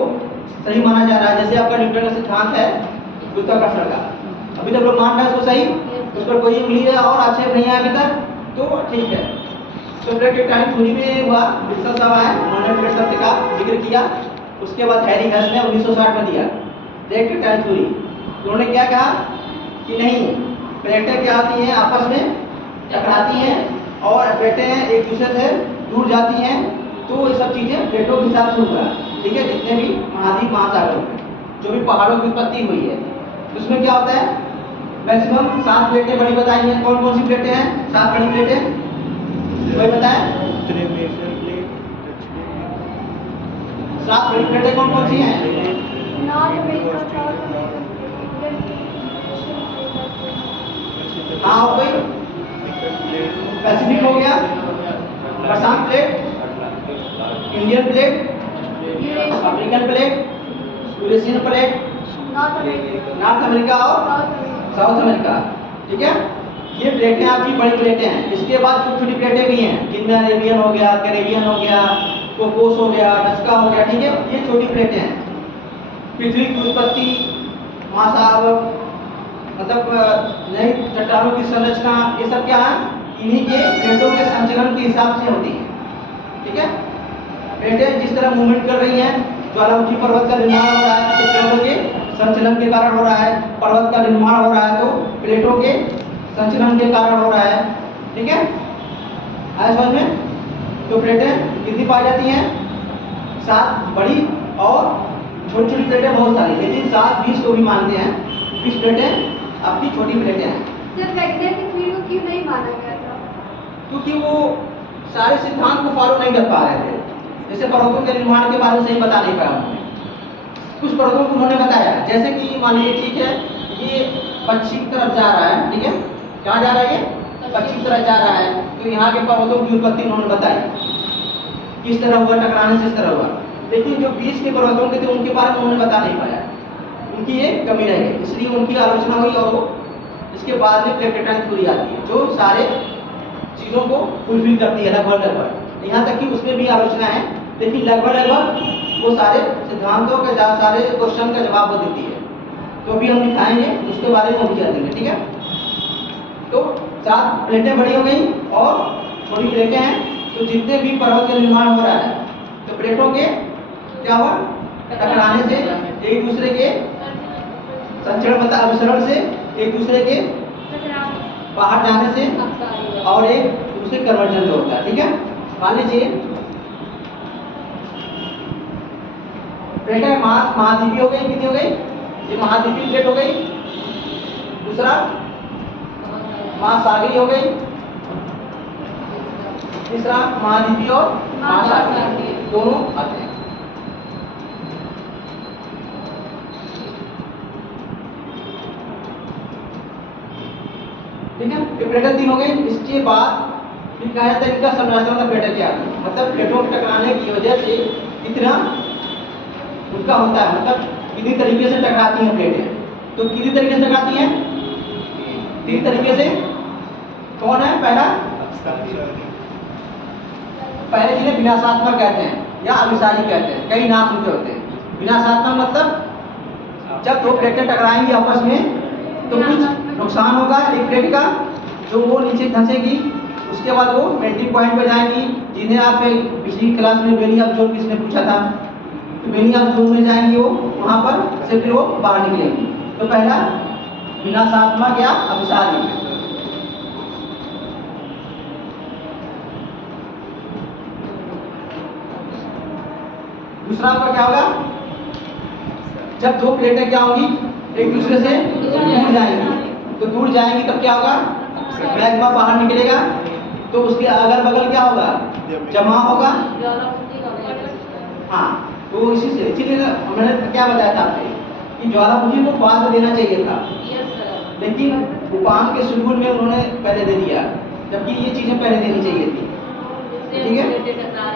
सही माना जा रहा है। जैसे आपका न्यूटन का सिद्धांत है गुरुत्वाकर्षण का, अभी तक लोग मान रहे हैं उसको सही, उस पर कोई उंगली है और आक्षेप नहीं है अभी तक, तो ठीक है। तो प्लेट टेक्टोनिक थ्योरी में हुआ, विल्सन साहब आए, उन्होंने प्लेट शब्द का जिक्र किया। उसके बाद हैरी हेस ने 1960 में दिया प्लेट टेक्टोनिक थ्योरी। उन्होंने क्या कहा कि नहीं, प्लेटें क्या होती हैं, आपस में टकराती हैं और प्लेटें एक दूसरे से दूर जाती हैं, तो ये सब चीज़ें प्लेटों के हिसाब से होगा, ठीक है। जितने भी महाद्वीप महासागर में जो भी पहाड़ों की उत्पत्ति हुई है, उसमें क्या होता है, मैक्सिमम 7 प्लेटें बड़ी बताई हैं। कौन कौन सी प्लेटें हैं, 7 बड़ी प्लेटें, कोई बताए, उत्तरी अमेरिकन प्लेट, 7 बड़ी प्लेटें कौन कौन सी हैं, नॉर्थ अमेरिका, साउथ अमेरिका, हाँ हो गई, पैसिफिक हो गया, प्रशांत plate, Indian plate, African plate, Eurasian plate, North America और साउथ अमेरिका, ठीक है। ये प्लेटें आपकी बड़ी प्लेटें हैं। इसके बाद छोटी छोटी प्लेटें भी हैं, जिनमें अरेबियन हो गया, कैरेबियन हो गया, कोकोस हो गया, नस्का हो गया, ठीक है। ये छोटी प्लेटें हैं। पृथ्वी की उत्पत्ति, महासागर, मतलब नई चट्टानों की संरचना, ये सब क्या है, इन्हीं के प्लेटों के संचलन के हिसाब से होती है, ठीक है। प्लेटें जिस तरह मूवमेंट कर रही हैं, ज्वालामुखी पर्वत का निर्माण हो रहा है तो प्लेटों के संचलन के कारण हो रहा है, पर्वत का निर्माण हो रहा है तो प्लेटों के संचलन के कारण हो रहा है, ठीक है। आया समझ में। तो प्लेटें कितनी पाई जाती हैं, 7 बड़ी और छोटी छोटी प्लेटें बहुत सारी, लेकिन 7 20 को भी मानते हैं, 20 प्लेटें आपकी छोटी प्लेटें हैं। सर मैग्नेटिक फील्ड को क्यों नहीं माना गया था? क्योंकि वो सारे सिद्धांत को फॉलो नहीं कर पा रहे थे। जैसे पर्वतों के निर्माण के बारे में सही बता नहीं पाया उन्होंने, कुछ पर्वतों को उन्होंने बताया, जैसे कि मान लीजिए ठीक है, ये पश्चिम तरफ जा रहा है, ठीक है, कहाँ जा रहा है, ये पश्चिम तरफ जा रहा है, तो यहाँ के पर्वतों की उत्पत्ति उन्होंने बताई, किस तरह हुआ, टकराने से इस तरह हुआ। लेकिन जो बीच के पर्वतों के थे उनके बारे में उन्होंने बता नहीं पाया, उनकी ये कमी रह गई, इसलिए उनकी आलोचना हुई। और वो इसके बाद में प्लेट टेक्टोनिक थ्योरी आती है, जो सारे चीज़ों को फुलफिल करती है लगभग, यहाँ तक कि उसमें भी आलोचना है, लेकिन लगभग वो सारे सिद्धांतों के सारे क्वेश्चन का जवाब वो देती है। तो अभी हम दिखाएंगे, उसके बारे में हम क्या देंगे, ठीक है। तो 7 प्लेटें बड़ी हो गई और छोटी प्लेटें हैं, तो जितने भी पर्वत का निर्माण हो रहा है तो प्लेटों के क्या हुआ, टकराने से एक दूसरे के संचरण मतलब अभिसरण से एक दूसरे के बाहर जाने से, और एक दूसरे कन्वर्जन जो होता है, ठीक है। मान लीजिए प्लेट है महाद्वीपी हो गई, कितनी हो गई, ये महाद्वीपी प्लेट हो गई। दूसरा महासागरी हो गई। तीसरा महाद्वीपी और महासागरी दोनों आते हैं। ठीक है, ये प्लेटर 3 हो गई। इसके बाद फिर कहा जाता है इनका संरचना का प्लेटर क्या है, मतलब प्लेटों के टकराने की वजह से कितना उनका होता है, मतलब कितनी तरीके से टकराती हैं प्लेटें। तो कितनी तरीके से टकराती हैं, 3 तरीके से। कौन है पहला, पहले जिन्हें विनाशात्मक कहते हैं या अभिसारी कहते हैं, कई नाम उनके होते हैं। विनाशात्मक मतलब जब दो प्लेटें टकराएंगी आपस में तो कुछ नुकसान होगा एक प्लेट का, जो वो नीचे धंसेगी, उसके बाद वो मेल्टिंग पॉइंट पर जाएंगी, जिन्हें आप पिछली क्लास में बेनियम जोन किसने पूछा था, तो बेनियम जोन में जाएंगी वो, वहाँ पर से फिर वो बाहर निकलेंगी। तो पहला विनाशात्मक या अभिसारी। दूसरा आपका क्या होगा, जब दो प्लेटें क्या होंगी एक दूसरे से दूर जाएंगी, तो दूर जाएंगी तब क्या होगा, मैग्मा बाहर निकलेगा, तो उसके अगल बगल क्या होगा, जमा होगा। हाँ, तो इसी से इसीलिए मैंने क्या बताया था आपसे कि ज्वालामुखी को बाद में देना चाहिए था, लेकिन उपांग के शेड्यूल में उन्होंने पहले दे दिया, जबकि ये चीजें पहले देनी चाहिए थी। ठीक है,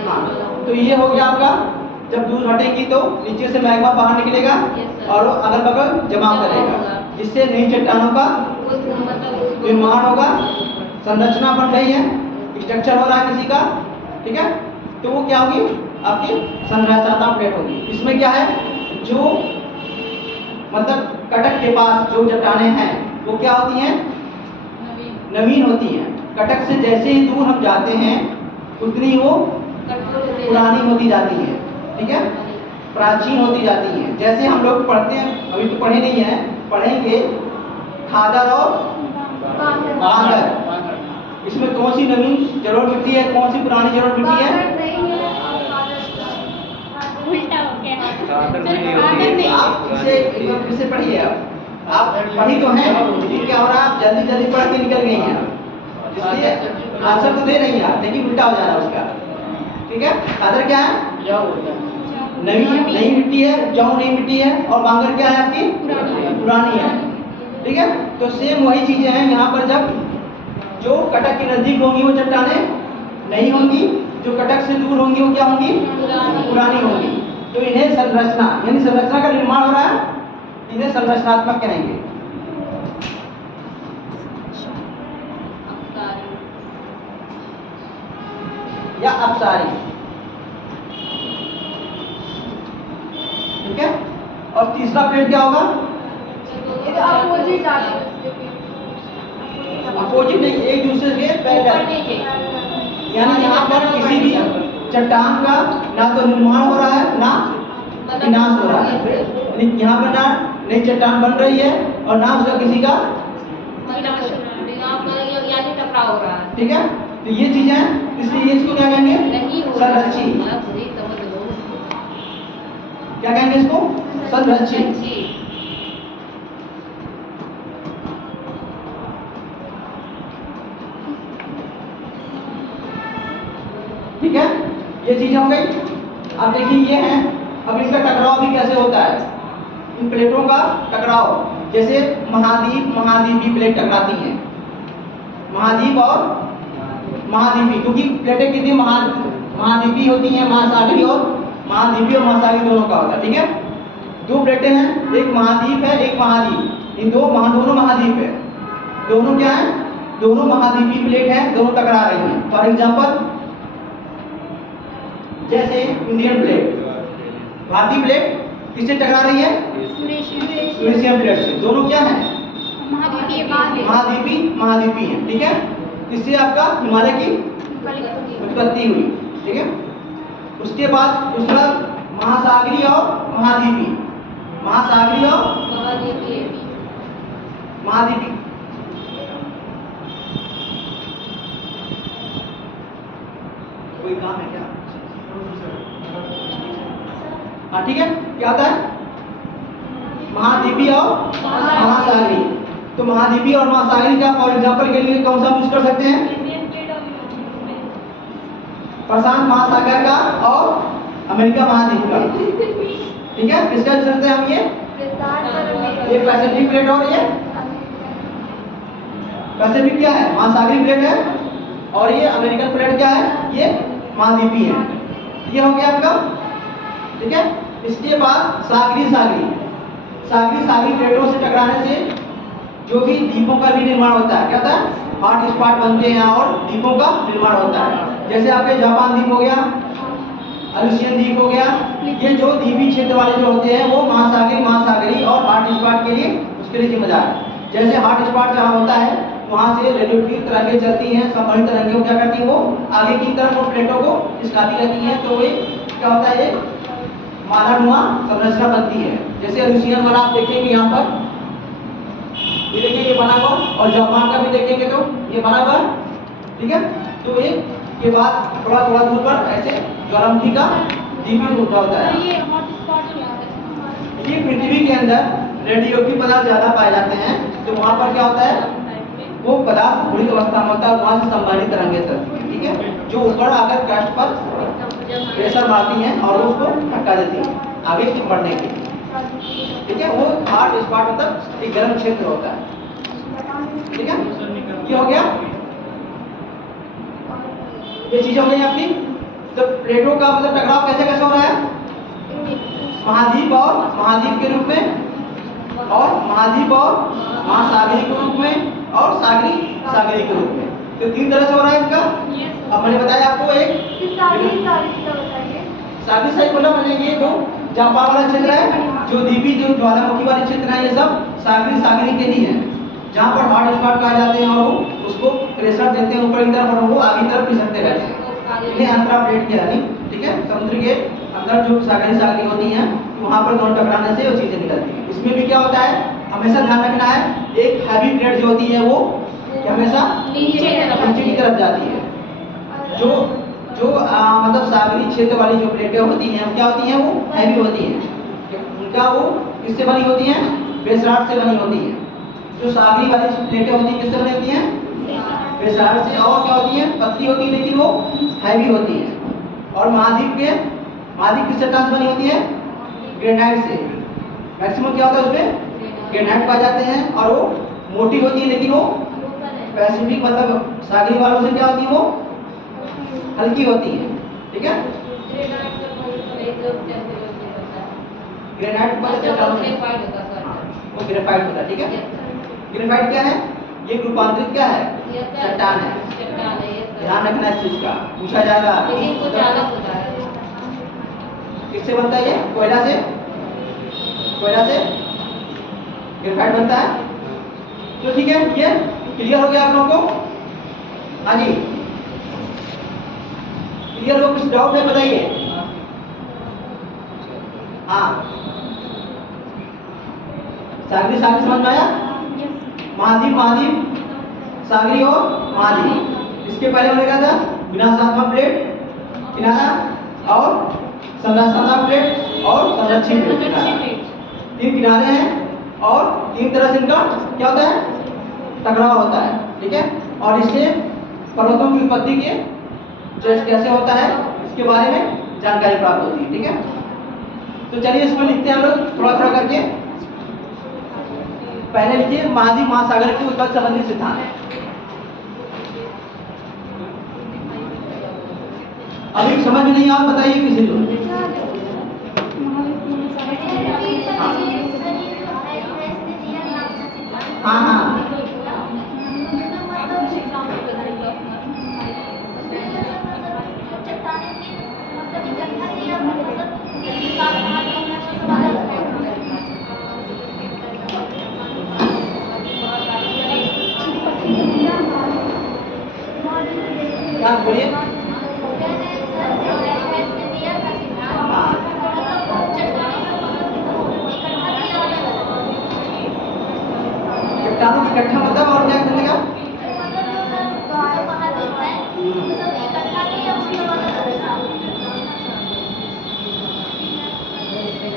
हाँ, तो ये हो गया आपका, जब दूर हटेगी तो नीचे से मैग्मा बाहर निकलेगा और अगल बगल जमा करेगा, जिससे नई चट्टानों का निर्माण होगा, संरचना बन रही है, स्ट्रक्चर हो रहा है किसी का। ठीक है, तो वो क्या होगी, आपकी संरचनात्मक प्लेट होगी। इसमें क्या है, जो मतलब कटक के पास जो चट्टानें हैं वो क्या होती हैं, नवीन होती हैं। कटक से जैसे ही दूर हम जाते हैं उतनी वो पुरानी होती जाती है। ठीक है, प्राचीन होती जाती हैं। जैसे हम लोग पढ़ते हैं, अभी तो पढ़े नहीं हैं, पढ़ेंगे खादर और बांगर, इसमें कौन सी नवीन जलोढ़ मिट्टी है, कौन सी पुरानी जलोढ़ मिट्टी है। आप इसे एक बार फिर से पढ़िए, आप पढ़ी तो हैं, लेकिन क्या हो रहा है, आप जल्दी जल्दी पढ़ के निकल गई हैं, इसलिए आंसर तो दे रही हैं आप, लेकिन उल्टा हो जा रहा है उसका। ठीक है, खादर क्या है, नई मिट्टी है, उपजाऊ नई मिट्टी है, और बांगर क्या है आपकी, पुरानी है। ठीक है, तो सेम वही चीजें हैं यहाँ पर। जब जो कटक के नजदीक होंगी वो चट्टानें नहीं होंगी, जो कटक से दूर होंगी वो क्या होंगी, पुरानी होंगी। तो इन्हें संरचना यानी संरचना का निर्माण हो रहा है, इन्हें संरचनात्मक कहेंगे। या अपसारी। ठीक है, और तीसरा प्लेट क्या होगा, अपोजिट नहीं, एक दूसरे के पैरेलल, यानी यहाँ पर किसी भी चट्टान का ना तो निर्माण हो रहा है ना विनाश हो रहा है। यहाँ पर ना नई चट्टान बन रही है और ना उसका किसी का टकराव हो रहा है। ठीक है, तो ये चीजें हैं, इसलिए इसको क्या कहेंगे, संरक्षी। क्या कहेंगे इसको, संरक्षी। ठीक है, ये चीजें हो गई। अब देखिए ये है, अब इनका टकराव भी कैसे होता है, इन प्लेटों का टकराव। जैसे महाद्वीपी प्लेट टकराती हैं, महाद्वीप और महाद्वीपी, क्योंकि प्लेटें कितनी महाद्वीपी होती हैं, महासागरी और महाद्वीपी और महासागरी दोनों का होता है। ठीक है, दो प्लेटें हैं, एक महाद्वीप है एक महाद्वीप, इन दोनों महाद्वीप है, दोनों क्या है, दोनों महाद्वीपी प्लेट है, दोनों टकरा रही हैं। फॉर एग्जाम्पल जैसे इंडियन प्लेट, भारतीय प्लेट किससे टकरा रही है, यूरेशियन प्लेट से। दोनों क्या है, महाद्वीपी हैं। ठीक है, इससे आपका हिमालय की उत्पत्ति हुई। ठीक है, उसके बाद दूसरा महासागरी और महाद्वीपी, महासागरी और महाद्वीपी। कोई काम है क्या? हाँ ठीक है, क्या होता है? महाद्वीपी और महासागरी। तो महाद्वीपी और महासागरी का फॉर एग्जांपल के लिए कौन सा यूज कर सकते हैं? प्रशांत महासागर का और अमेरिका महाद्वीप का। ठीक है, किसका यूज करते हैं हम? ये पैसिफिक प्लेट और ये पैसिफिक क्या है? महासागरी प्लेट है और ये अमेरिकन प्लेट क्या है? ये महाद्वीपी है। ये हो गया आपका। ठीक है, इसके बाद सागरी सागरी प्लेटों से टकराने से जो भी द्वीपों का भी निर्माण होता है, क्या होता है? हॉट स्पॉट बनते हैं और द्वीपों का निर्माण होता है। जैसे आपके जापान द्वीप हो गया, अल्यूशियन द्वीप हो गया, ये जो द्वीपी क्षेत्र वाले जो होते हैं वो महासागरी और हॉट स्पॉट के लिए उसके लिए जिम्मेदार है। जैसे हॉट स्पॉट जहाँ होता है वहाँ से रेडियोएक्टिव तरंगें चलती हैं, संवहनी तरंगें वो क्या करती हैं? वो आगे की तरफ वो प्लेटों को खिसकाती रहती हैं, तो वे क्या होता है? मालानुमा संरचना बनती है। जैसे अल्यूशियन वाला आप देखेंगे यहाँ पर, ये देखिए ये बना हुआ, और जापान का भी देखेंगे तो ये बना हुआ। ठीक है, तो एक के बाद थोड़ा थोड़ा दूर पर ऐसे ज्वालामुखी का द्वीपीय रूप होता है। ये हॉट स्पॉट क्या है? ये पृथ्वी के अंदर रेडियोएक्टिव पदार्थ ज्यादा पाए जाते हैं, तो वहाँ पर क्या होता है? वो पदार्थ बुरी अवस्था में होता है, वहाँ से संवहनी तरंगें चलती हैं। ठीक है, जो ऊपर आकर क्रस्ट पर प्रेशर मारती हैं और उसको धक्का देती हैं आगे बढ़ने के लिए। ठीक है, वो हॉट स्पॉट मतलब एक गर्म क्षेत्र होता है। ठीक है, ये हो गया, ये चीज हो गई आपकी। तो प्लेटों का मतलब टकराव कैसे कैसे हो रहा है? महाद्वीप और महाद्वीप के रूप में, और महाद्वीप और महासागरी के रूप में, और सागरी के रूप में। तो तीन तरह से हो रहा है इनका। अब मैंने बताया आपको एक सागरी बोला मैंने, ये जो जापान वाला क्षेत्र है, जो द्वीपी जो ज्वालामुखी वाले क्षेत्र है, ये सब सागरी के लिए है, जहाँ पर हॉट स्पॉट पाए जाते हैं और वो उसको प्रेशर देते हैं ऊपर की तरफ और वो आगे तरफ खिसकते रहते हैं। इन्हें अंतरा प्लेट की यानी। ठीक है, समुद्र के अंदर जो सागरी होती हैं वहाँ पर दोनों टकराने से वो चीजें निकलती हैं। इसमें भी क्या होता है, हमेशा ध्यान रखना है, एक हैवी प्लेट जो होती है वो हमेशा नीचे की तरफ जाती है। जो मतलब सागरी क्षेत्र वाली जो प्लेटें होती हैं क्या होती हैं? वो हैवी होती हैं। उनका वो किससे बनी होती हैं? बेसराट से बनी होती हैं। जो सागरी वाली प्लेटें होती हैं किससे बनी होती हैं? बेसराट से। और क्या होती हैं? पतली होती है लेकिन वो हैवी होती है। और महाद्वीप किस चट्टान से बनी होती है? ग्रेनाइट से। मैक्सिमम क्या होता है उसमें? ग्रेनाइट पाए जाते हैं और वो मोटी होती है, लेकिन वो पैसिफिक मतलब सागरी वालों से क्या होती है? वो हल्की होती है। ठीक है, ग्रेनाइट वो ग्रेफाइट होता है। ठीक है, ग्रेफाइट क्या है? ये रूपांतरित क्या है? चट्टान है। ध्यान रखना इस चीज का, पूछा जाएगा। किससे बनता है ये? कोयला से ग्रेफाइट बनता है। तो ठीक है, ये क्लियर हो गया आप लोगों को? हाँ जी, क्लियर हो? कुछ डाउट है बताइए। हाँ, सागरी समझ में आया? महाद्वीप सागरी और महाद्वीप। इसके पहले मैंने कहा था विनाशात्मक प्लेट किनारा, और संरचनात्मक प्लेट और संरक्षित प्लेट। तीन किनारे हैं और तीन तरह से इनका क्या होता है? टकराव होता है। ठीक है, और इससे पर्वतों की उत्पत्ति के जैसे कैसे होता है इसके बारे में जानकारी प्राप्त होती है। ठीक है, तो चलिए इसमें लिखते हैं हम लोग थोड़ा थोड़ा करके। पहले लिखिए महाद्वीप महासागर के उत्पत्ति संबंधी सिद्धांत। अभी समझ में नहीं आ बताइए किसी को। हाँ, क्या बोलिए? चट्टानों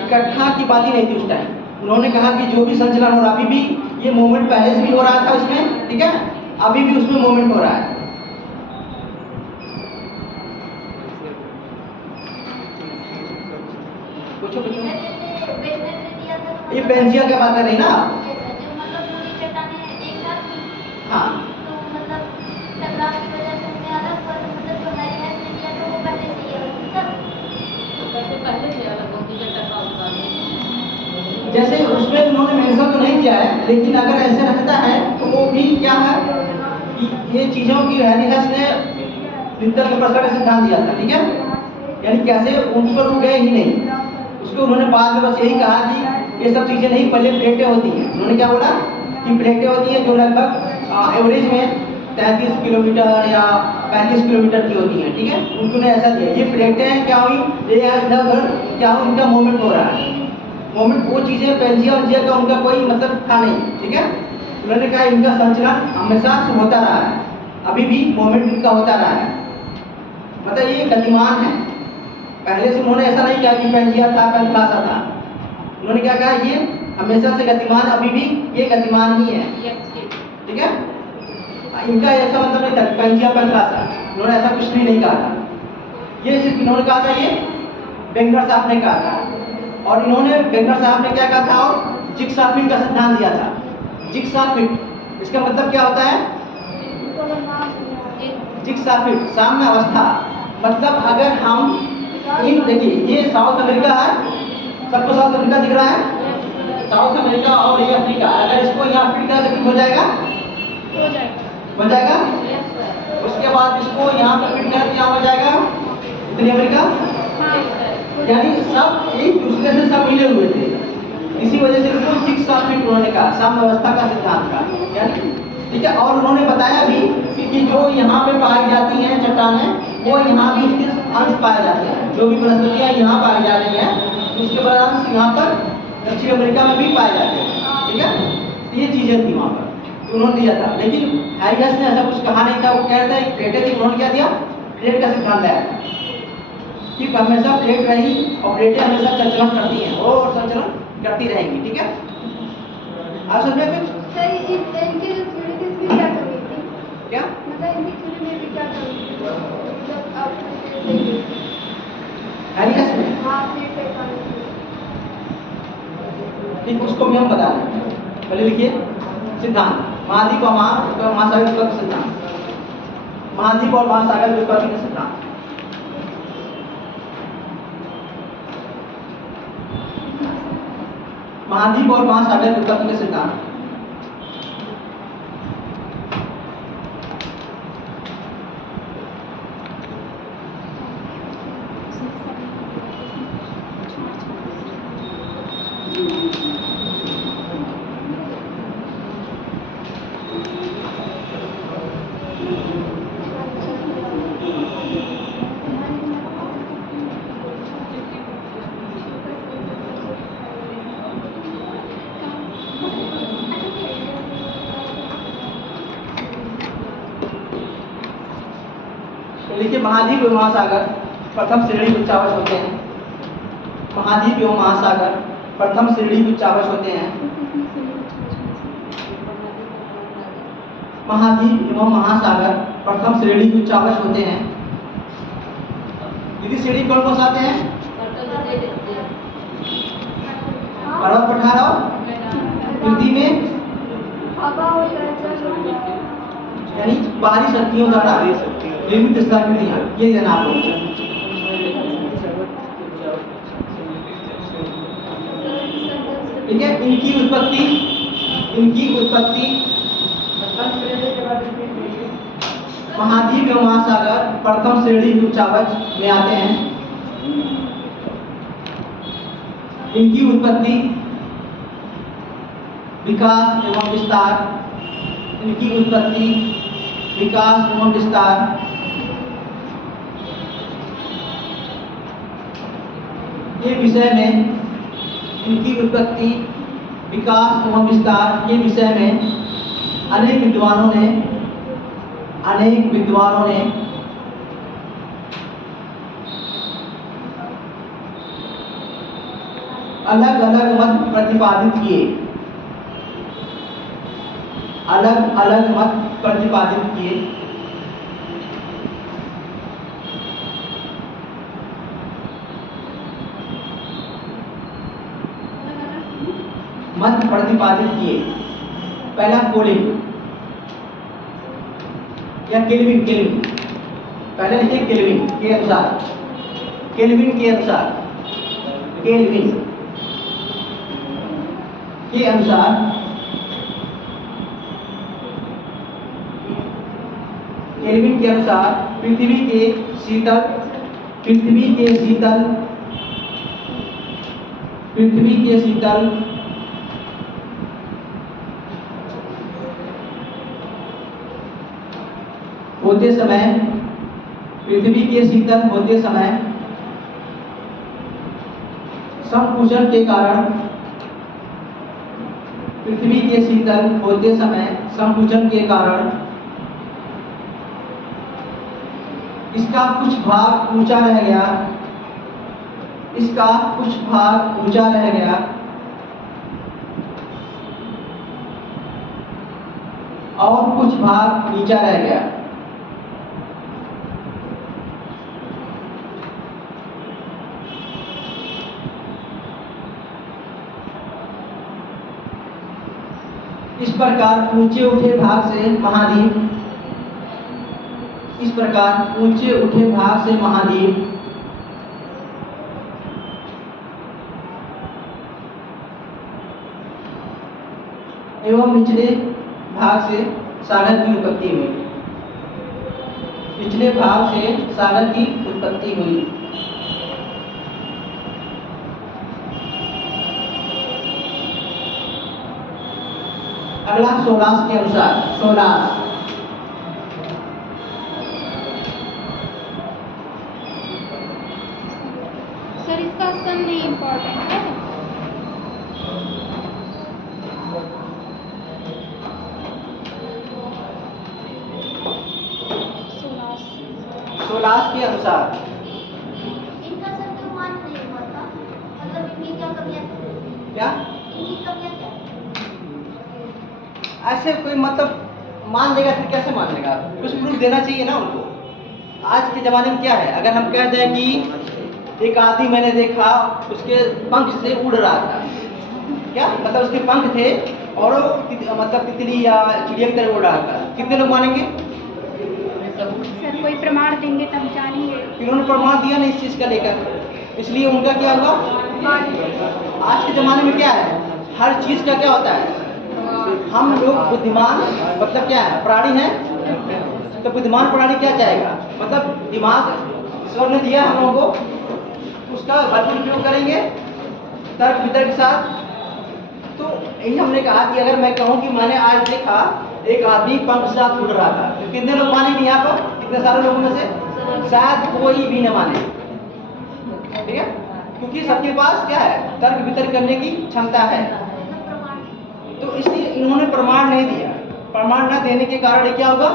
इकट्ठा की बात ही नहीं थी उस टाइम। उन्होंने कहा कि जो भी संचलन हो रहा, अभी भी ये मूवमेंट पहले से भी हो रहा था उसमें, ठीक है, अभी भी उसमें मूवमेंट हो रहा है। पूछो पूछो। ये पेंजिया क्या बात कर रही ना? हाँ पहले से अलग होती जब टका होता जैसे उसमें उन्होंने मेंशन तो नहीं किया है, लेकिन अगर ऐसे रखता है तो वो भी क्या है कि ये चीज़ों की हैरियस ने न्यूटन के प्रश्न का सिद्धांत दिया था, ठीक है, यानी कैसे उन पर रुक गए ही नहीं। उसको उन्होंने बाद में बस यही कहा कि ये सब चीज़ें नहीं, पहले प्लेटें होती हैं। उन्होंने क्या बोला कि प्लेटें होती हैं जो लगभग एवरेज में 33 किलोमीटर या 35 किलोमीटर की होती हैं, ठीक है, उन्होंने ऐसा दिया। ये प्लेटें क्या हुई, ये इधर उधर क्या हुई, इनका मूवमेंट हो रहा है। मोमेंट वो चीज़ें पेंजिया उंजिया का उनका कोई मतलब था नहीं, ठीक है। उन्होंने कहा इनका संचलन हमेशा होता रहा है, अभी भी मोमेंट इनका होता रहा है, मतलब ये गतिमान है। पहले से उन्होंने ऐसा नहीं कहा कि पेंजिया था पेंथलासा था। उन्होंने क्या कहा, ये हमेशा से गतिमान, अभी भी ये गतिमान ही है, ठीक है। इनका ऐसा मतलब नहीं था पेंजिया पेंथलासा, उन्होंने ऐसा कुछ भी नहीं कहा था। ये सिर्फ इन्होंने कहा था, ये वेंगर साहब ने कहा था। और इन्होंने वेंगर साहब ने क्या कहा था, और जिग्सा फिट का सिद्धांत दिया था। जिग्सा फिट, इसका मतलब क्या होता है, जिग्सा फिट, साम्य अवस्था। मतलब अगर हम इन, देखिए ये साउथ अमेरिका है, सबको साउथ अमेरिका दिख रहा है, साउथ अमेरिका और ये अफ्रीका, अगर इसको यहाँ फिट कर दें हो जाएगा, हो जाएगा। उसके बाद इसको यहाँ पर फिट कर दिया हो जाएगा उत्तरी अमेरिका, यानी सब एक दूसरे से सब मिले हुए थे। इसी वजह से इसको जिग्सा फिट उन्होंने कहा, साम्य अवस्था का सिद्धांत का, यानी ठीक है। और उन्होंने बताया भी कि जो यहाँ पे पाई जाती हैं चट्टानें, वो यहाँ भी उसके अंश पाए जाते हैं। जो भी वनस्पतियाँ यहाँ पाई जा रही हैं, उसके अंश यहाँ पर दक्षिण अमेरिका में भी पाए जाते हैं, ठीक है। ये चीज़ें थी वहाँ पर, उन्होंने दिया था। लेकिन हैरियस ने ऐसा कुछ कहा नहीं था। वो कहते हैं प्लेटें थी, उन्होंने क्या दिया, प्लेट का सिद्धांत दिया कि हमेशा प्लेट रही और प्लेटें हमेशा संचलन करती हैं और संचलन करती रहेंगी, ठीक है। आप समझ में कुछ? सर इनकी जो थ्योरी थी इसमें क्या कमी थी? क्या मतलब इनकी थ्योरी में भी क्या कमी थी? मतलब आप हैरियस में, हाँ प्लेट पे कमी थी। ठीक, उसको भी हम बता दें। पहले लिखिए सिद्धांत, महाद्वीप और महासागर व्युत्पत्ति सिद्धांत, महाद्वीप और महासागर व्युत्पत्ति का सिद्धांत। महाद्वीप और महासागर व्युत्पत्ति का सिद्धांत। देखिए महाद्वीप एवं महासागर प्रथम श्रेणी उच्चावच होते हैं। महाद्वीप एवं महासागर प्रथम श्रेणी उच्चावच होते हैं। महाद्वीप एवं महासागर प्रथम श्रेणी उच्चावच होते हैं। यदि श्रेणी कौन कौन से आते हैं? पर्वत पठार और पृथ्वी में हवा और जल, यानी बाहरी शक्तियों द्वारा निर्मित स्थलाकृतियां, ये देना आप लोग। ठीक है, इनकी उत्पत्ति महाद्वीप एवं महासागर प्रथम श्रेणी उच्चावच में आते हैं। इनकी उत्पत्ति, विकास एवं विस्तार, इनकी उत्पत्ति, विकास एवं विस्तार, के विषय में, इनकी उत्पत्ति, विकास एवं विस्तार के विषय में अनेक विद्वानों ने अलग अलग मत प्रतिपादित किए, अलग अलग मत प्रतिपादित किए। मत प्रतिपादित किए। पहला कोलिन या केल्विन, केल्विन पहले लिखिए केल्विन के अनुसार, केल्विन के अनुसार, केल्विन के अनुसार केल्विन के अनुसार पृथ्वी के शीतल, पृथ्वी के शीतल, पृथ्वी के शीतल होते समय, पृथ्वी के शीतल होते समय संकुचन के कारण, पृथ्वी के शीतल होते समय संकुचन के कारण इसका कुछ भाग ऊंचा रह गया, इसका कुछ भाग ऊंचा रह गया और कुछ भाग नीचा रह गया। इस प्रकार ऊंचे उठे भाग से महाद्वीप, इस प्रकार ऊंचे उठे भाग से महाद्वीप एवं निचले भाग से सागर की उत्पत्ति हुई, निचले भाग से सागर की उत्पत्ति हुई। अगला सोलास के अनुसार, सोलास सर इसका सन नहीं इम्पोर्टेंट है। सोलास के अनुसार इनका सर क्यों मान नहीं हुआ था? मतलब इनकी क्या कमियां थी? क्या इनकी कमियां क्या? ऐसे कोई मतलब मान लेगा तो कैसे मान लेगा? कुछ प्रूफ देना चाहिए ना उनको। आज के ज़माने में क्या है, अगर हम कहते हैं कि एक आदमी मैंने देखा उसके पंख से उड़ रहा था, क्या मतलब उसके पंख थे और वो मतलब तितली या चिड़िया की तरह उड़ रहा था, कितने लोग मानेंगे? सर कोई प्रमाण देंगे तब जानेंगे। इन्होंने प्रमाण दिया नहीं इस चीज़ का लेकर, इसलिए उनका क्या हुआ? आज के ज़माने में क्या है, हर चीज़ का क्या होता है, हम लोग बुद्धिमान मतलब क्या है, प्राणी हैं, तो बुद्धिमान प्राणी क्या चाहेगा, मतलब दिमाग ईश्वर ने दिया हम लोगों को, उसका भरपूर उपयोग करेंगे तर्क वितर्क के साथ। तो यही हमने कहा कि अगर मैं कहूँ कि मैंने आज देखा एक आदमी पंख के साथ उड़ रहा था, तो कितने लोग मानेंगे यहाँ पर? कितने सारे लोगों में से शायद कोई भी न माने, ठीक है, क्योंकि सबके पास क्या है, तर्क वितर्क करने की क्षमता है। तो इसलिए इन्होंने प्रमाण नहीं दिया, प्रमाण न देने के कारण क्या होगा,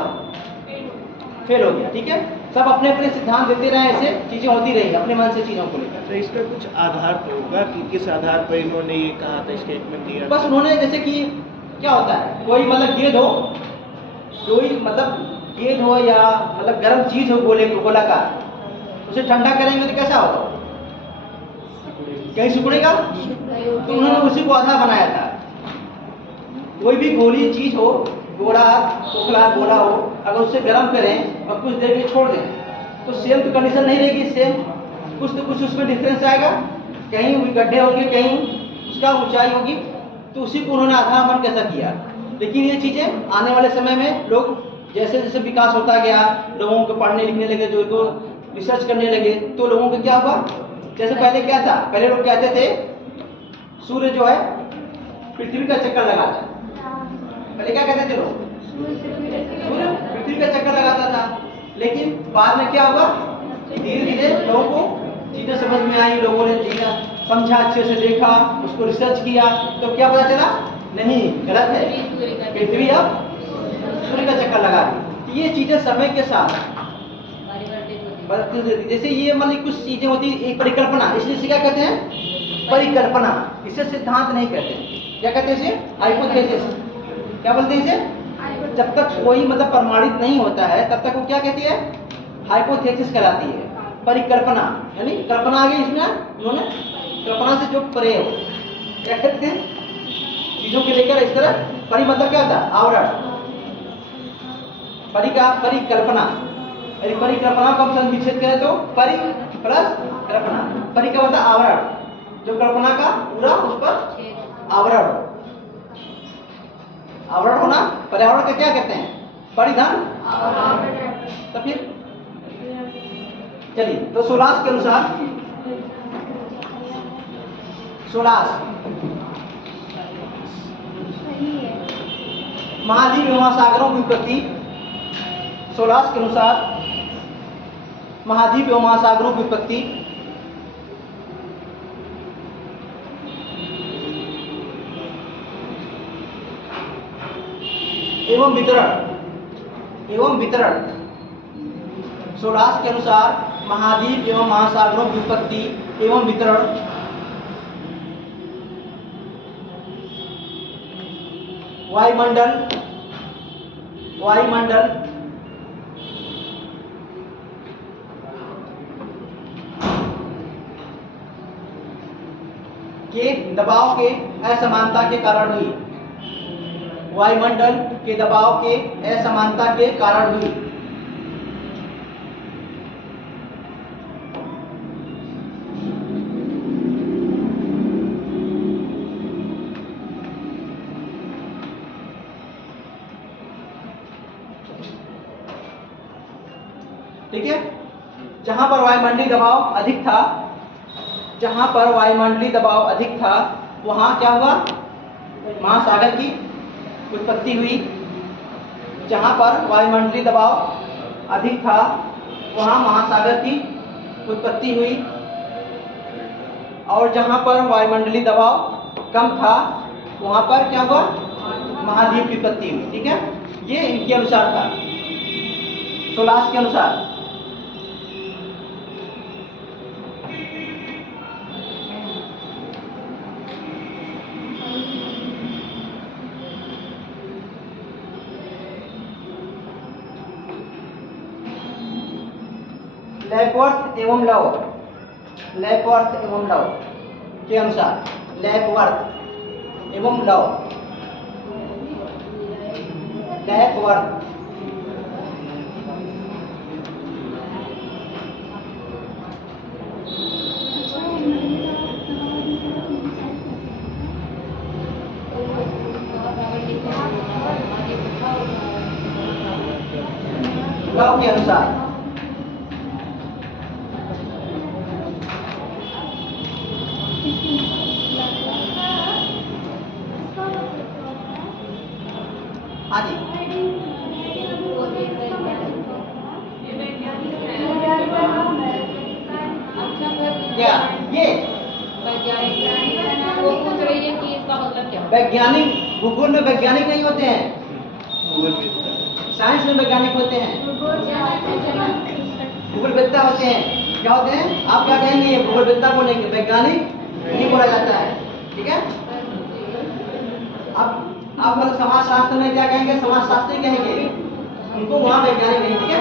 फेल हो गया। ठीक है, सब अपने अपने सिद्धांत देते रहे, ऐसे चीजें होती रही अपने मन से चीजों को लेकर। तो इसका कुछ आधार तो होगा कि किस आधार पर इन्होंने ये कहा था, स्टेटमेंट दिया? बस उन्होंने जैसे कि क्या होता है, कोई मतलब गेंद हो, कोई मतलब गेंद हो या मतलब गर्म चीज हो गोलाकार, उसे ठंडा करेंगे तो कैसा होगा, कहीं सिकुड़ेगा, तो उन्होंने उसी को आधार बनाया था। कोई भी गोली चीज हो, गोला खोखला गोला हो, अगर उससे गर्म करें और कुछ देर के लिए छोड़ दें तो सेम तो कंडीशन नहीं रहेगी, सेम कुछ तो कुछ उसमें डिफरेंस आएगा, कहीं गड्ढे होंगे, कहीं उसका ऊंचाई होगी, तो उसी को उन्होंने आधार मान कैसा किया। लेकिन ये चीज़ें आने वाले समय में लोग जैसे जैसे विकास होता गया, लोगों को पढ़ने लिखने लगे, जो को रिसर्च करने लगे, तो लोगों को क्या हुआ, जैसे पहले क्या था, पहले लोग कहते थे सूर्य जो है पृथ्वी का चक्कर लगाता है, पहले क्या कहते थे लोग, सूर्य पृथ्वी का चक्कर लगाता था। लेकिन बाद में क्या हुआ, धीरे धीरे लोगों को चीजें समझ में आई, लोगों ने चीजें समझा, अच्छे से देखा, उसको रिसर्च किया, तो क्या पता चला, नहीं गलत है, पृथ्वी अब सूर्य का चक्कर लगा रही। ये चीजें समय के साथ बदलती रहती, जैसे ये मतलब कुछ चीजें होती एक परिकल्पना, इसलिए इसे क्या कहते हैं, परिकल्पना, इसे सिद्धांत नहीं कहते। क्या कहते हैं इसे? हाइपोथेसिस। क्या बोलते हैं इसे? जब तक कोई मतलब प्रमाणित नहीं होता है तब तक वो क्या कहती है? हाइपोथेसिस कहलाती है। परिकल्पना यानी कल्पना आ गई इसमें, उन्होंने कल्पना से जो परे हो, क्या कहते हैं? चीजों के लेकर इस तरह। परि मतलब क्या होता है? आवरण। परि का परिकल्पना, यदि परिकल्पना को हम संविच्छेद करें तो परि प्लस कल्पना। परि का मतलब आवरण, जो कल्पना का पूरा उस पर आवरण। आवरण होना, पर्यावरण का क्या कहते हैं? परिधान। तो फिर चलिए, तो सोलास के अनुसार, सोलास महाद्वीप एवं महासागरों की उत्पत्ति, सोलास के अनुसार महाद्वीप एवं महासागरों की उत्पत्ति एवं वितरण, सोलास के अनुसार महाद्वीप एवं महासागरों की उत्पत्ति एवं वितरण वायुमंडल के दबाव के असमानता के कारण हुई। वायुमंडल के दबाव के असमानता के कारण हुई। ठीक है, जहां पर वायुमंडलीय दबाव अधिक था, जहां पर वायुमंडलीय दबाव अधिक था वहां क्या हुआ? महासागर की उत्पत्ति हुई। जहां पर वायुमंडलीय दबाव अधिक था वहां महासागर की उत्पत्ति हुई, और जहां पर वायुमंडलीय दबाव कम था वहां पर क्या हुआ? महाद्वीप की उत्पत्ति हुई। ठीक है, ये इनके अनुसार था, सोलास के अनुसार। लैपवर्थ एवं लव के अनुसार, लैपवर्थ एवं लव, लैपवर्थ लव के अनुसार हाँ जी, क्या ये वो पूछ रही है कि इसका मतलब क्या? वैज्ञानिक भूगोल में वैज्ञानिक नहीं होते हैं, साइंस में वैज्ञानिक होते हैं, भूगोलवेत्ता होते हैं। क्या होते हैं? आप क्या कहेंगे? भूगोलवेत्ता बोलेंगे, वैज्ञानिक नहीं बोला जाता है। ठीक है, अब आप मतलब समाजशास्त्र में क्या कहेंगे? समाजशास्त्री कहेंगे, उनको वहाँ वैज्ञानिक नहीं। ठीक है,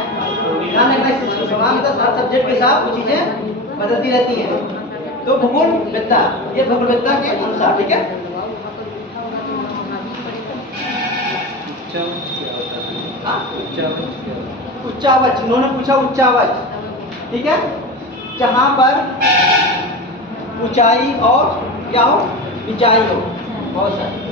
ध्यान रखना, समाज में हर सब्जेक्ट के साथ कुछ चीजें बदलती रहती हैं। तो भूगोलवेत्ता, ये भूगोलवेत्ता के अनुसार। ठीक है, उच्चावच, उन्होंने पूछा उच्चावच। ठीक है, जहां पर ऊंचाई और क्या हो? नीचाई हो, बहुत सारी।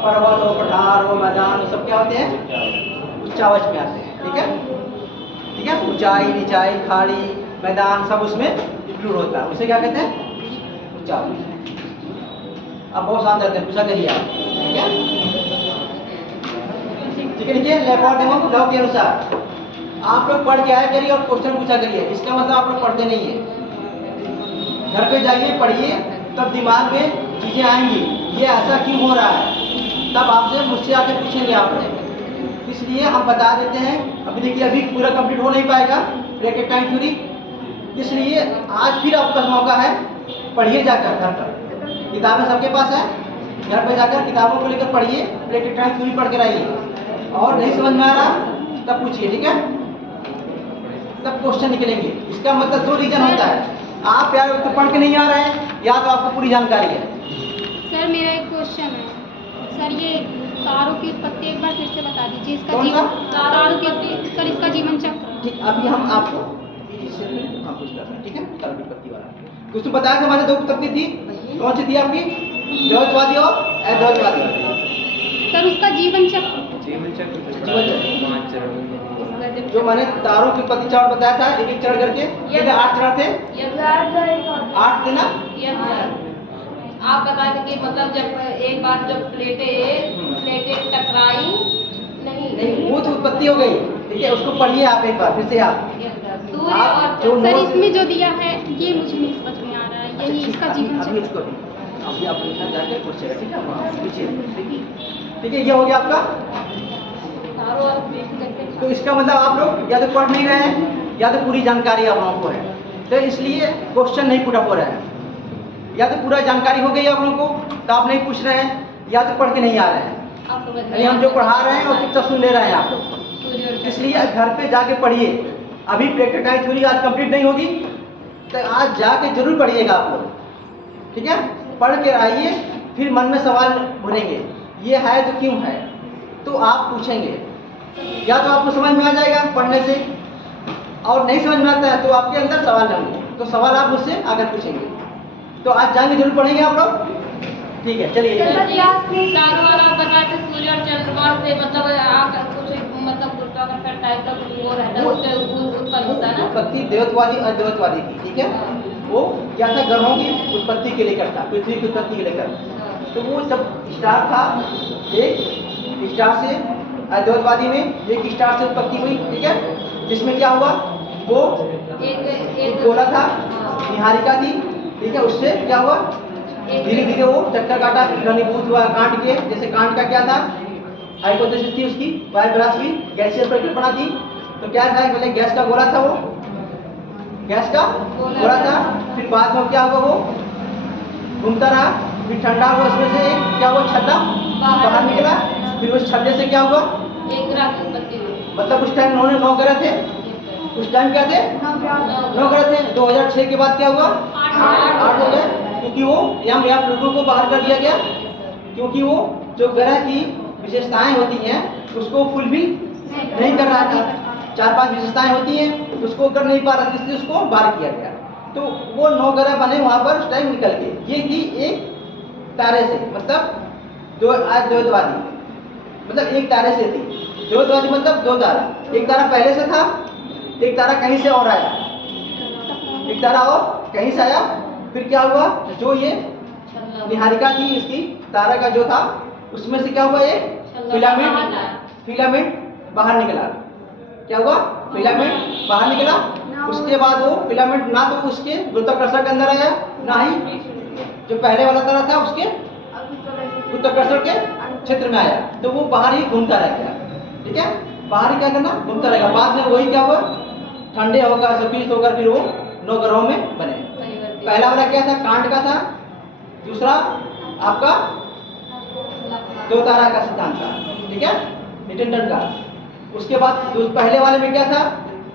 पर्वत हो, पठार हो, मैदान हो, सब क्या होते हैं? उच्चावच में आते हैं। ठीक है, ठीक है, ऊंचाई, नीचाई, खाड़ी, मैदान सब उसमें इंक्लूड होता है, उसे क्या कहते हैं? उच्चावच। अब बहुत शानदार है, पूछा करिए आप। ठीक है, ठीक है, लीजिए लैपवर्थ एवं लव के अनुसार आप लोग पढ़ के आया करिए और क्वेश्चन पूछा करिए। इसका मतलब आप लोग पढ़ते नहीं है, घर पे जाइए पढ़िए, तब दिमाग में चीजें आएंगी, ये ऐसा क्यों हो रहा है, तब आपसे मुझसे आके पूछेंगे आपने। इसलिए हम बता देते हैं। अभी देखिए अभी पूरा कंप्लीट हो नहीं पाएगा ब्रैकेट टाइम थ्योरी, इसलिए आज फिर आपका मौका है, पढ़िए जाकर घर पर, किताबें सबके पास है, घर पर जाकर किताबों को लेकर पढ़िए, ब्रैकेट टाइम थ्योरी पढ़ कर आइए, और नहीं समझ में आ रहा तब पूछिए, ठीक है, तब क्वेश्चन निकलेंगे। इसका मतलब 2 रीजन होता है, आप या तो पढ़ के नहीं आ रहे हैं या तो आपको पूरी जानकारी है। सर मेरा एक क्वेश्चन है सर, ये तारों की उत्पत्ति एक बार फिर से बता दीजिए, इसका कौन सा? जीवन तारों की सर, इसका जीवन चक्र। ठीक, अभी हम आपको इससे हम कुछ कर रहे हैं, ठीक है, तारों की उत्पत्ति वाला कुछ तो बताया था। हमारे 2 उत्पत्ति थी, कौन सी थी आपकी? द्वैतवादी और अद्वैतवादी। सर उसका जीवन चक्र। जीवन चक्र जो मैंने तारों की उत्पत्ति चरण बताया था, एक एक चरण करके, ये 8 चरण थे, 8 थे ना। आप बताए थे कि मतलब जब एक बार जब प्लेटें टकराई नहीं, वो तो उत्पत्ति हो गई, ठीक है, उसको पढ़िए आप एक बार फिर से आप सूर्य आप और जो सर नोट्स- इसमें जो दिया है ये मुझे नहीं समझ में आ रहा है, यही अच्छा, इसका अभी जीवन अभी चक्र। इसको अभी आप यहाँ जाके पूछिएगा, ठीक है, वहाँ पूछिए, ठीक है, ये हो गया आपका। तारों और प्लेटें तो इसका मतलब आप लोग या तो पढ़ नहीं रहे हैं या तो पूरी जानकारी आप लोगों को है, तो इसलिए क्वेश्चन नहीं पूरा हो रहा है। या तो पूरा जानकारी हो गई आप लोगों को तो आप नहीं पूछ रहे हैं, या तो पढ़ के नहीं आ रहे हैं, आप समझ यानी हम जो पढ़ा रहे हैं और चुपचाप सुन ले रहे हैं आप लोग। सूर्य और इसलिए घर पे जाके पढ़िए। अभी प्रैक्टिस टाइम थ्योरी आज कंप्लीट नहीं होगी तो आज जाके जरूर पढ़िएगा आप लोग, ठीक है, पढ़ के आइए, फिर मन में सवाल भरेंगे, ये है तो क्यों है, तो आप पूछेंगे, या तो आपको समझ में आ जाएगा पढ़ने से, और नहीं समझ में आता है तो आपके अंदर सवाल होंगे, तो सवाल आप मुझसे आकर पूछेंगे। तो आज जाएंगे जरूर पढ़ेंगे आप लोग, ठीक है, चलिए। तारों वाला बताए थे सूर्य और चंद्रमा से मतलब आकर कुछ मतलब गुरुत्वाकर्षण टाइप का कुछ वो रहता है, उससे उत्पन्न होता है ना। उत्पत्ति द्वैतवादी अद्वैतवादी की, ठीक है, वो क्या था, ग्रहों की उत्पत्ति के लेकर था, पृथ्वी की उत्पत्ति के लेकर। तो वो सब स्टार था, एक स्टार से अद्वैतवादी में एक स्टार से उत्पत्ति हुई, ठीक है, जिसमें क्या हुआ, वो एक गोला था, निहारिका थी, ठीक है, उससे क्या हुआ, धीरे धीरे वो चक्कर काटा, घनीभूत हुआ कांट के, जैसे कांट का क्या था, हाइपोथेसिस थी उसकी, वायुविलास की गैसीय परिकल्पना थी। तो क्या था, पहले गैस का गोला था, वो गैस का गोला था, फिर बाद में क्या हुआ, वो घूमता रहा, फिर ठंडा हुआ, उसमें से एक क्या हुआ, छल्ला बाहर निकला, फिर उस छल्ले से क्या हुआ, एक ग्रह की उत्पत्ति हुई। मतलब उस टाइम उन्होंने 9 ग्रह थे, उस टाइम क्या थे, 9 ग्रह थे। 2006 के बाद क्या हुआ, 8 हो गए, क्योंकि वो यम या प्लूटो को बाहर कर दिया गया, क्योंकि वो जो ग्रह की विशेषताएं होती हैं उसको फुलफिल नहीं कर रहा था। 4-5 विशेषताएं होती हैं उसको कर नहीं पा रहा था, इसलिए उसको बाहर किया गया। तो वो 9 ग्रह बने वहां पर उस टाइम निकल के, ये थी एक तारे से, मतलब द्वैतवादी, मतलब एक तारे से थी। द्वैतवादी मतलब 2 तारा, एक तारा पहले से था, एक तारा कहीं से और आया, एक तारा और कहीं से आया। फिर क्या हुआ, जो ये निहारिका थी इसकी तारा का जो था, उसमें से क्या हुआ, ये फिलामेंट बाहर निकला। क्या हुआ, फिलामेंट बाहर निकला। उसके बाद वो फिलामेंट ना तो उसके गुरुत्वाकर्षण के अंदर आया, ना ही जो पहले वाला तारा था उसके गुरुत्वाकर्षण के क्षेत्र में आया, तो वो बाहर ही घूमता रह गया, ठीक है, बाहर ही क्या करना, घूमता रहेगा। बाद में वही क्या हुआ, ठंडे होकर सफीत होकर फिर वो 9 ग्रहों में बने। पहला वाला क्या था, कांट का था, दूसरा आपका 2 तारा का सिद्धांत था, ठीक है, न्यूटन का। उसके बाद पहले वाले में क्या था,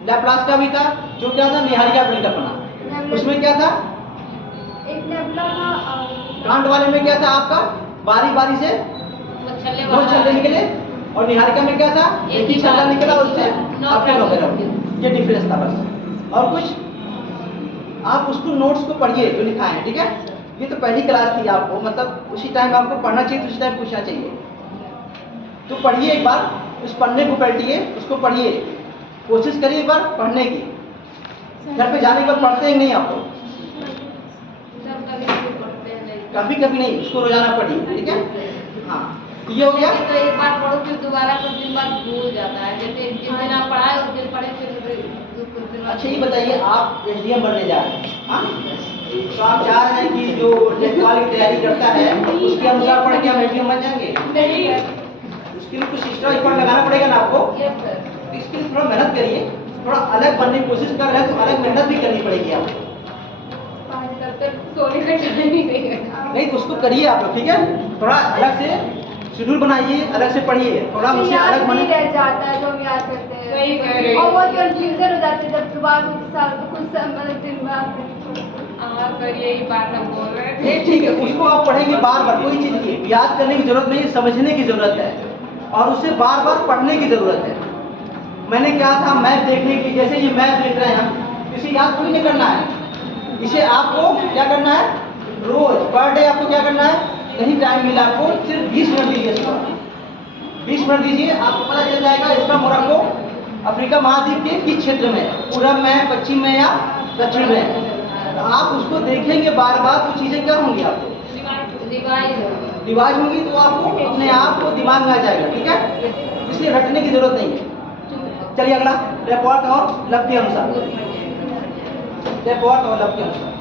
लैप्लास का भी था, जो क्या था, निहारिका परिकल्पना। उसमें क्या था, एक नेबुला था, कांट वाले में क्या था, आपका बारी बारी से 2 छल्ले निकले, और निहारिका में क्या था, एक ही छल्ला निकला, उससे आपके 9 ग्रह हो गए। ये डिफरेंस था बस, और कुछ आप उसको नोट्स को पढ़िए जो लिखा है, ठीक है। ये तो पहली क्लास थी आपको, मतलब उसी टाइम आपको पढ़ना चाहिए, तो उसी टाइम पूछना चाहिए। तो पढ़िए एक बार, उस पढ़ने को पलटिए, उसको पढ़िए, कोशिश करिए एक बार पढ़ने की। घर पे जाने के बाद पढ़ते हैं नहीं आप लोग, कभी कभी नहीं, उसको रोजाना पढ़िए, ठीक है। हाँ, तो ये हो गया। तो एक बार पढ़ो फिर दोबारा कुछ दिन बाद भूल जाता है, जैसे जिस दिन आप पढ़ाए उस दिन पढ़े फिर कुछ दिन बाद। अच्छा ये बताइए, आप एसडीएम बनने जा रहे हैं, हाँ, तो आप चाह रहे हैं कि जो टेक्वाल की तैयारी करता है उसके अनुसार पढ़ के हम एसडीएम बन जाएंगे? इसके लिए कुछ एक्स्ट्रा एफर्ट लगाना पड़ेगा ना आपको। Yes sir. तो इसके लिए थोड़ा मेहनत करिए, थोड़ा अलग बनने की कोशिश कर रहे हैं तो अलग मेहनत भी करनी पड़ेगी आपको। तब तक सोने का टाइम ही नहीं है। नहीं तो उसको करिए आप लोग, ठीक है। थोड़ा अलग से शेड्यूल बनाइए, अलग से पढ़िए, थोड़ा मुझसे याद अलग नहीं बने। रह जाता है तो हम याद करते हैं। सही कह रहे हो। और वो कंफ्यूजन हो जाती है जब दोबारा कुछ मतलब दिन बाद। हाँ सर, यही बात हम बोल रहे थे। ठीक है, उसको आप पढ़ेंगे बार बार, कोई चीज़ नहीं, याद करने की जरूरत नहीं, समझने की जरूरत है और उसे बार बार पढ़ने की जरूरत है। मैंने कहा था मैप देखने की, जैसे ये मैप देख रहे हैं हम, इसे याद थोड़ी नहीं करना है, इसे आपको क्या करना है, रोज पर डे आपको क्या करना है, नहीं टाइम मिला आपको सिर्फ 20 मिनट दीजिए, इसको 20 मिनट दीजिए, आपको पता चल जाएगा इसका मोरक्को अफ्रीका महाद्वीप के किस क्षेत्र में है, पूरब में है, पश्चिम में या दक्षिण में है। तो आप उसको देखेंगे बार बार तो चीज़ें क्या होंगी आपको रिवाज होंगी, तो आपको अपने आप को दिमाग में आ जाएगा, ठीक है। इसलिए रटने की जरूरत नहीं है। चलिए अगला, रिपोर्ट और लब्ध के अनुसार, रिपोर्ट और लब्ध के अनुसार।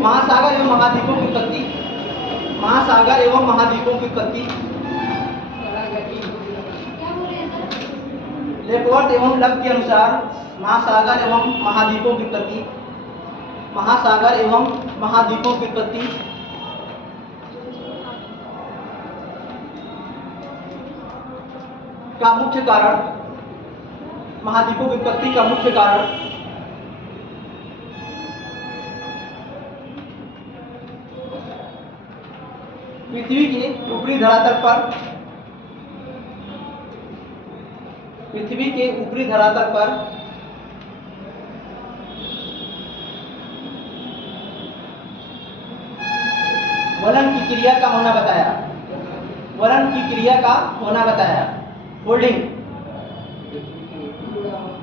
महासागर एवं महाद्वीपों की उत्पत्ति, महासागर एवं महाद्वीपों की उत्पत्ति, रिपोर्ट एवं लब्ध के अनुसार महासागर एवं महाद्वीपों की उत्पत्ति, महासागर एवं महाद्वीपों की उत्पत्ति, का मुख्य कारण, महाद्वीपों की उत्पत्ति का मुख्य कारण, पृथ्वी के ऊपरी धरातल पर, पृथ्वी के ऊपरी धरातल पर वलन की क्रिया का होना बताया, वलन की क्रिया का होना बताया, फोल्डिंग,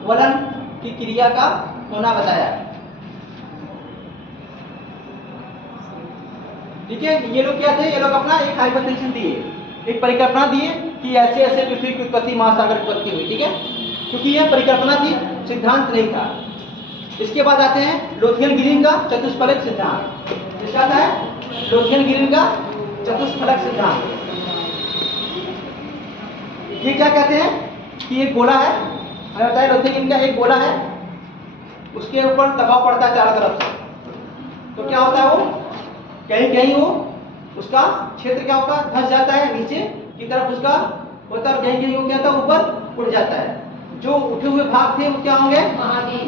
वलन की क्रिया का होना बताया, ठीक है। ये लोग क्या थे, ये लोग अपना एक हाइपोथेसिस दिए, एक परिकल्पना दिए कि ऐसे ऐसे पृथ्वी की उत्पत्ति, महासागर की उत्पत्ति हुई, ठीक है, क्योंकि यह परिकल्पना थी, सिद्धांत नहीं था। इसके बाद आते हैं लोथियन ग्रीन का चतुष्फलक सिद्धांत, इसका आता है लोथियन ग्रीन का चतुष्फलक सिद्धांत। ये क्या कहते हैं कि एक गोला है, हमें बताया लोथियन ग्रीन का एक गोला है, उसके ऊपर दबाव पड़ता है चारों तरफ से, तो क्या होता है वो कहीं कहीं वो उसका क्षेत्र क्या होता है, धंस जाता है नीचे की तरफ उसका होता है, कहीं कहीं वो क्या होता है ऊपर उड़ जाता है। जो उठे हुए भाग थे वो क्या होंगे,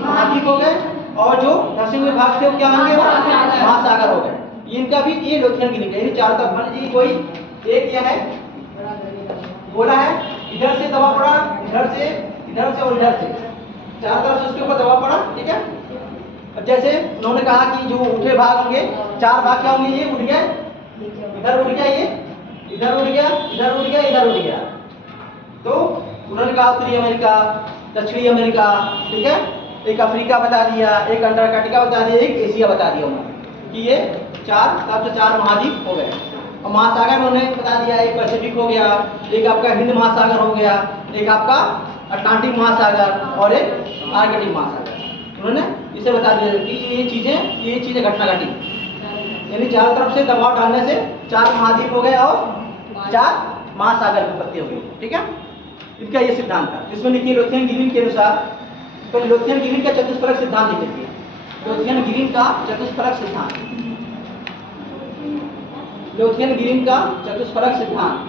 महाद्वीप हो गए, और जो धंसे हुए भाग थे वो क्या होंगे, महासागर हो गए। इनका भी ये लोथियन ग्रीन है, चारों तरफ मान लीजिए कोई एक क्या है गोला है, इधर से दबाव पड़ा, इधर से और इधर से, चारों तरफ से उसके ऊपर दबाव पड़ा, ठीक है। अब जैसे उन्होंने कहा कि जो उठे भाग होंगे, 4 भाग क्या होंगे, ये उठ गए, इधर उठ गया, ये इधर उठ गया, इधर उठ गया, इधर उठ गया। तो उन्होंने कहा उत्तरी अमेरिका, दक्षिणी अमेरिका, ठीक है, एक अफ्रीका बता दिया, एक अंटार्कटिका बता दिया, एक एशिया बता दिया उन्होंने कि ये 4 महाद्वीप हो गए। और महासागर उन्होंने बता दिया, एक पैसिफिक हो गया, एक आपका हिंद महासागर हो गया, एक आपका अटलांटिक महासागर और एक आर्कटिक महासागर। उन्होंने इसे बता दिया कि ये चीजें घटना घटी, यानी चारों तरफ से दबाव डालने से 4 महाद्वीप हो गए और 4 महासागर की उत्पत्ति हो गई, ठीक है। इनका ये सिद्धांत था, इसमें लिखिए लोथियन ग्रीन के अनुसार, तो लोथियन ग्रीन का चतुष्फलक सिद्धांत लिख लीजिए, लोथियन ग्रीन का चतुष्फलक सिद्धांत, लोथियन ग्रीन का चतुष्फलक सिद्धांत।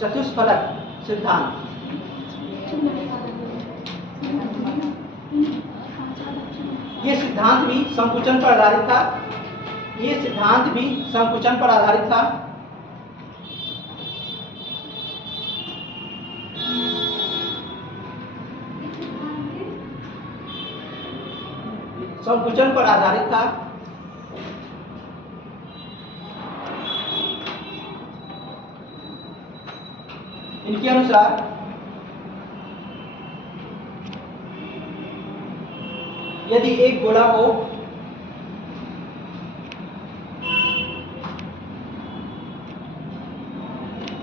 चतुष्फलक सिद्धांत, ये सिद्धांत भी संकुचन पर आधारित था, ये सिद्धांत भी संकुचन पर आधारित था। संकुचन पर आधारित था। इनके अनुसार यदि एक गोला को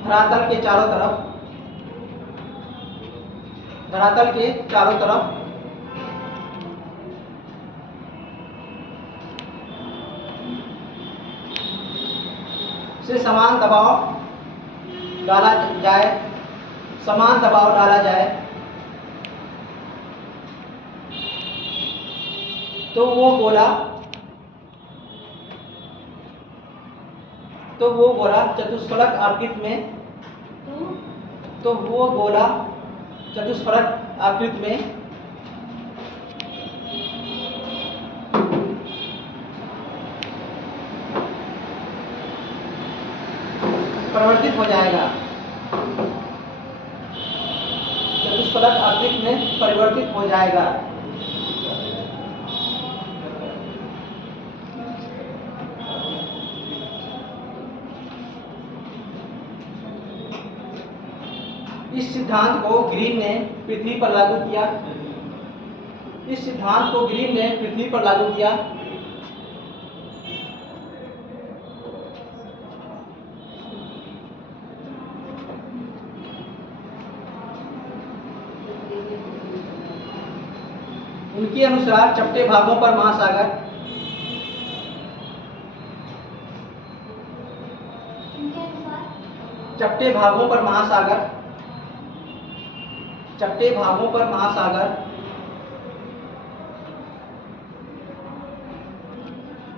धरातल के चारों तरफ से समान दबाव डाला जाए तो वो गोला चतुष्फलक आकृति में परिवर्तित हो जाएगा। चतुष्फलक आकृति में परिवर्तित हो जाएगा। इस सिद्धांत को ग्रीन ने पृथ्वी पर लागू किया। उनके अनुसार चपटे भागों पर महासागर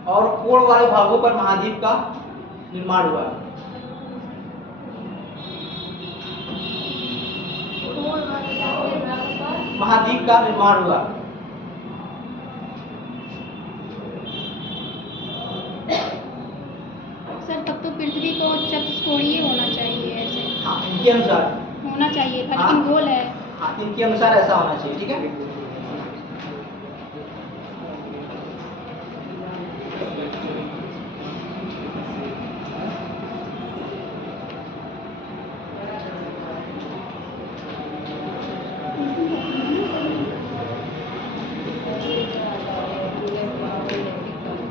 और कोण वाले भागों पर महाद्वीप का निर्माण हुआ। महाद्वीप का निर्माण हुआ। सर तब तो पृथ्वी को चतुष्कोणीय होना चाहिए ऐसे। हाँ, इनके अनुसार होना चाहिए था, हाँ। लेकिन गोल है। हाँ, इनके अनुसार ऐसा होना चाहिए। ठीक है।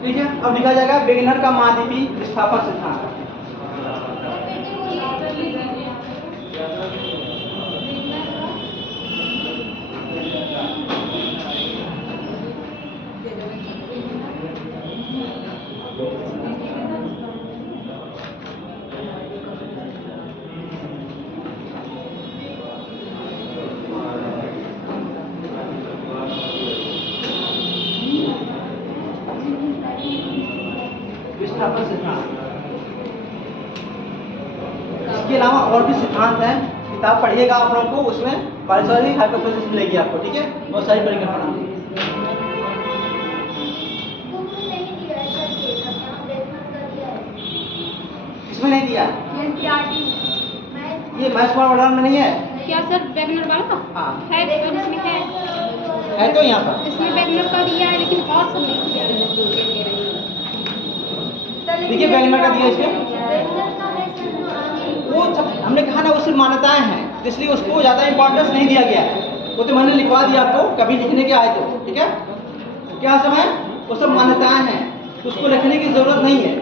ठीक है, अब लिखा जाएगा वेगनर का महाद्वीपीय विस्थापन सिद्धांत। विस्थापन सिद्धांत। इसके अलावा और भी सिद्धांत हैं, किताब पढ़िएगा आप लोगों को, उसमें बहुत सारी हाइपोथेसिस मिलेगी आपको। ठीक है, बहुत सारी परिकल्पना। इसमें नहीं दिया, ये मैथ्स मॉडल में नहीं है क्या सर वेगनर वाला? हाँ। है इसमें है तो यहाँ पर इसमें वेगनर का दिया है, लेकिन और सब नहीं दिया है। देखिए वेगनर का दिया इसमें, वो हमने कहा ना वो सिर्फ मान्यताएं हैं, इसलिए उसको ज़्यादा इंपॉर्टेंस नहीं दिया गया है। वो तो मैंने लिखवा दिया आपको, कभी लिखने के आए तो। ठीक है, क्या समय वो सब मान्यताएं हैं, तो उसको लिखने की जरूरत नहीं है।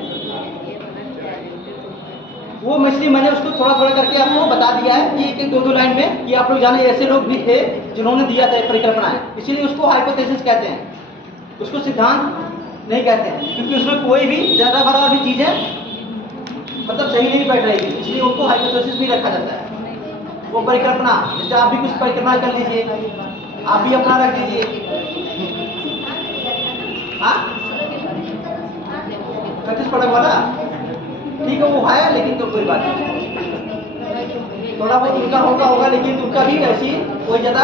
वो इसलिए मैंने उसको थोड़ा थोड़ा करके आपको बता दिया है कि एक दो लाइन में, कि आप लोग जाने ऐसे लोग भी थे जिन्होंने दिया था परिकल्पनाएं, इसीलिए उसको हाइपोथेसिस कहते हैं, उसको सिद्धांत नहीं कहते हैं, क्योंकि उसमें कोई भी ज़्यादा बड़ा भी चीज़ है मतलब सही नहीं बैठ रही थी, इसलिए उनको हाइपोथेसिस भी रखा जाता है। वो परिकल्पना, जैसे आप भी कुछ परिकल्पना कर लीजिए, आप भी अपना रख दीजिए। हाँ, 35 पड़क वाला ठीक है, वो है, लेकिन तो कोई बात नहीं, थोड़ा बहुत उनका होगा, लेकिन उनका भी ऐसी कोई ज़्यादा,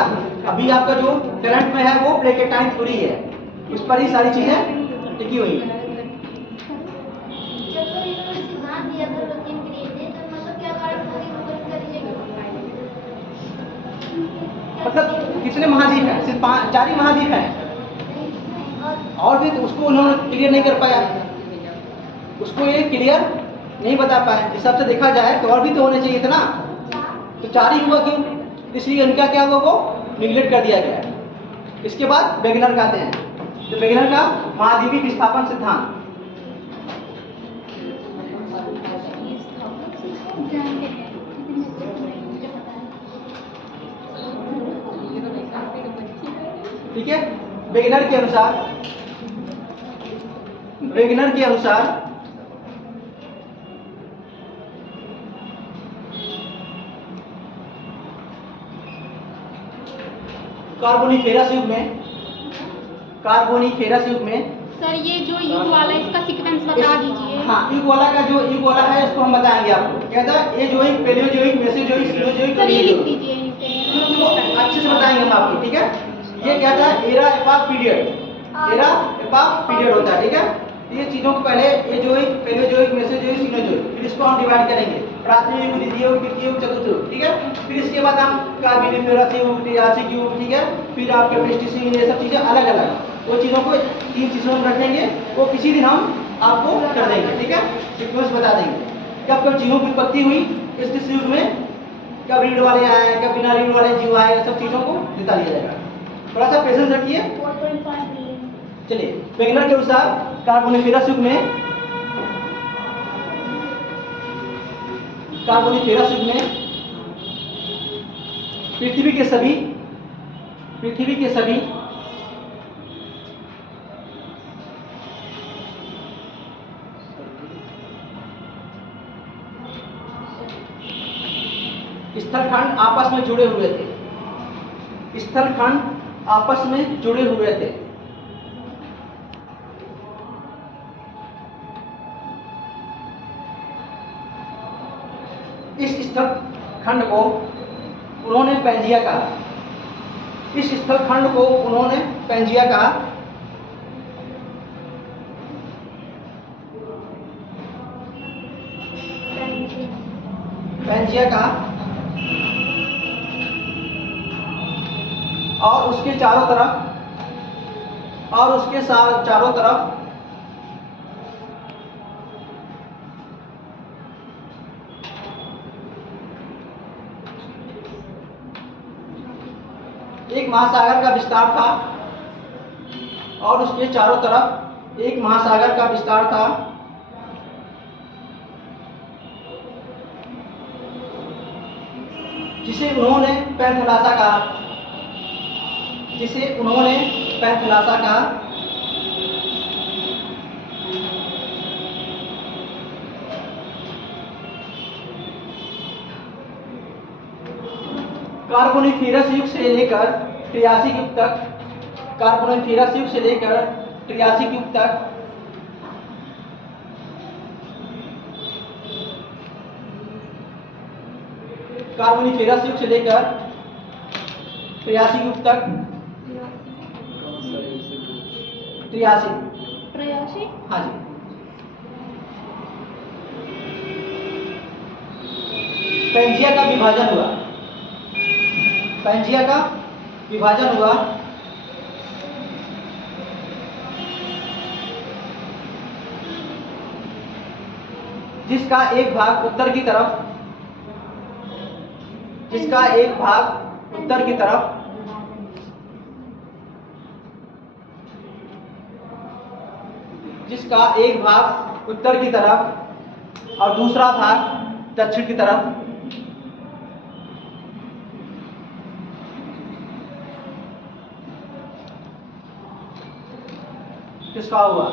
अभी आपका जो करंट में है वो प्लेट टाइम थोड़ी है, उस पर ही सारी चीज़ें टिकी हुई है। मतलब कितने महाद्वीप हैं? सिर्फ 4 ही महाद्वीप हैं, और भी तो उसको उन्होंने क्लियर नहीं कर पाया, उसको ये क्लियर नहीं बता पाए। इस हिसाब से देखा जाए तो और भी तो होने चाहिए था ना, तो 4 ही हुआ क्यों? इसलिए इनका क्या हुआ, वो निगलेक्ट कर दिया गया। इसके बाद वेगनर का आते हैं, तो वेगनर का महाद्वीपीय विस्थापन सिद्धांत। ठीक है। वेगनर के अनुसार कार्बोनिफेरस युग में सर ये जो युग वाला है इसका सीक्वेंस बता दीजिए। हाँ, युग वाला का जो युग वाला है उसको हम बताएंगे आपको। कहता है Azoic, Palaeozoic, Mesozoic, Cenozoic, sir ये लिख दीजिए अच्छे से बताएंगे हम आपको, ठीक है। ये कहता है एरा एपॉक पीरियड होता है, ठीक है। तो ये चीजों को पहले एजोइक, पैलियोजोइक, मेसोजोइक, सिनोजोइक, फिर इसको हम डिवाइड करेंगे प्राथमिक युग, द्वितीय युग, तृतीय युग, चतुर्थ युग, ठीक है। फिर इसके बाद हम कार्बोनिफेरस युग, ट्रियासिक युग, ठीक है। फिर आपके प्लेस्टोसीन, ये सब चीजें अलग अलग, वो चीजों को 3 चीजों में रखेंगे। वो किसी दिन हम आपको कर देंगे, ठीक है, सीक्वेंस बता देंगे कब कब जीवों की उत्पत्ति हुई इस युग में, कब रीढ़ वाले आए, कब बिना रीढ़ वाले जीव आए, सब चीजों को बता दिया जाएगा। थोड़ा सा पेशेंस रखिए। चलिए, वेगनर के अनुसार कार्बोनिफेरस युग में पृथ्वी के सभी स्थलखंड आपस में जुड़े हुए थे। इस स्थलखंड को उन्होंने पैंजिया कहा। और उसके चारों तरफ एक महासागर का विस्तार था, जिसे उन्होंने पैंथेलासा कहा। कार्बोनिफेरस युग से लेकर ट्रियासिक युग तक कार्बोनिफेरस युग से लेकर ट्रियासिक युग तक ट्रियासिक, हाँ जी। पैंजिया का विभाजन हुआ जिसका एक भाग उत्तर की तरफ और दूसरा भाग दक्षिण की तरफ। किसका हुआ,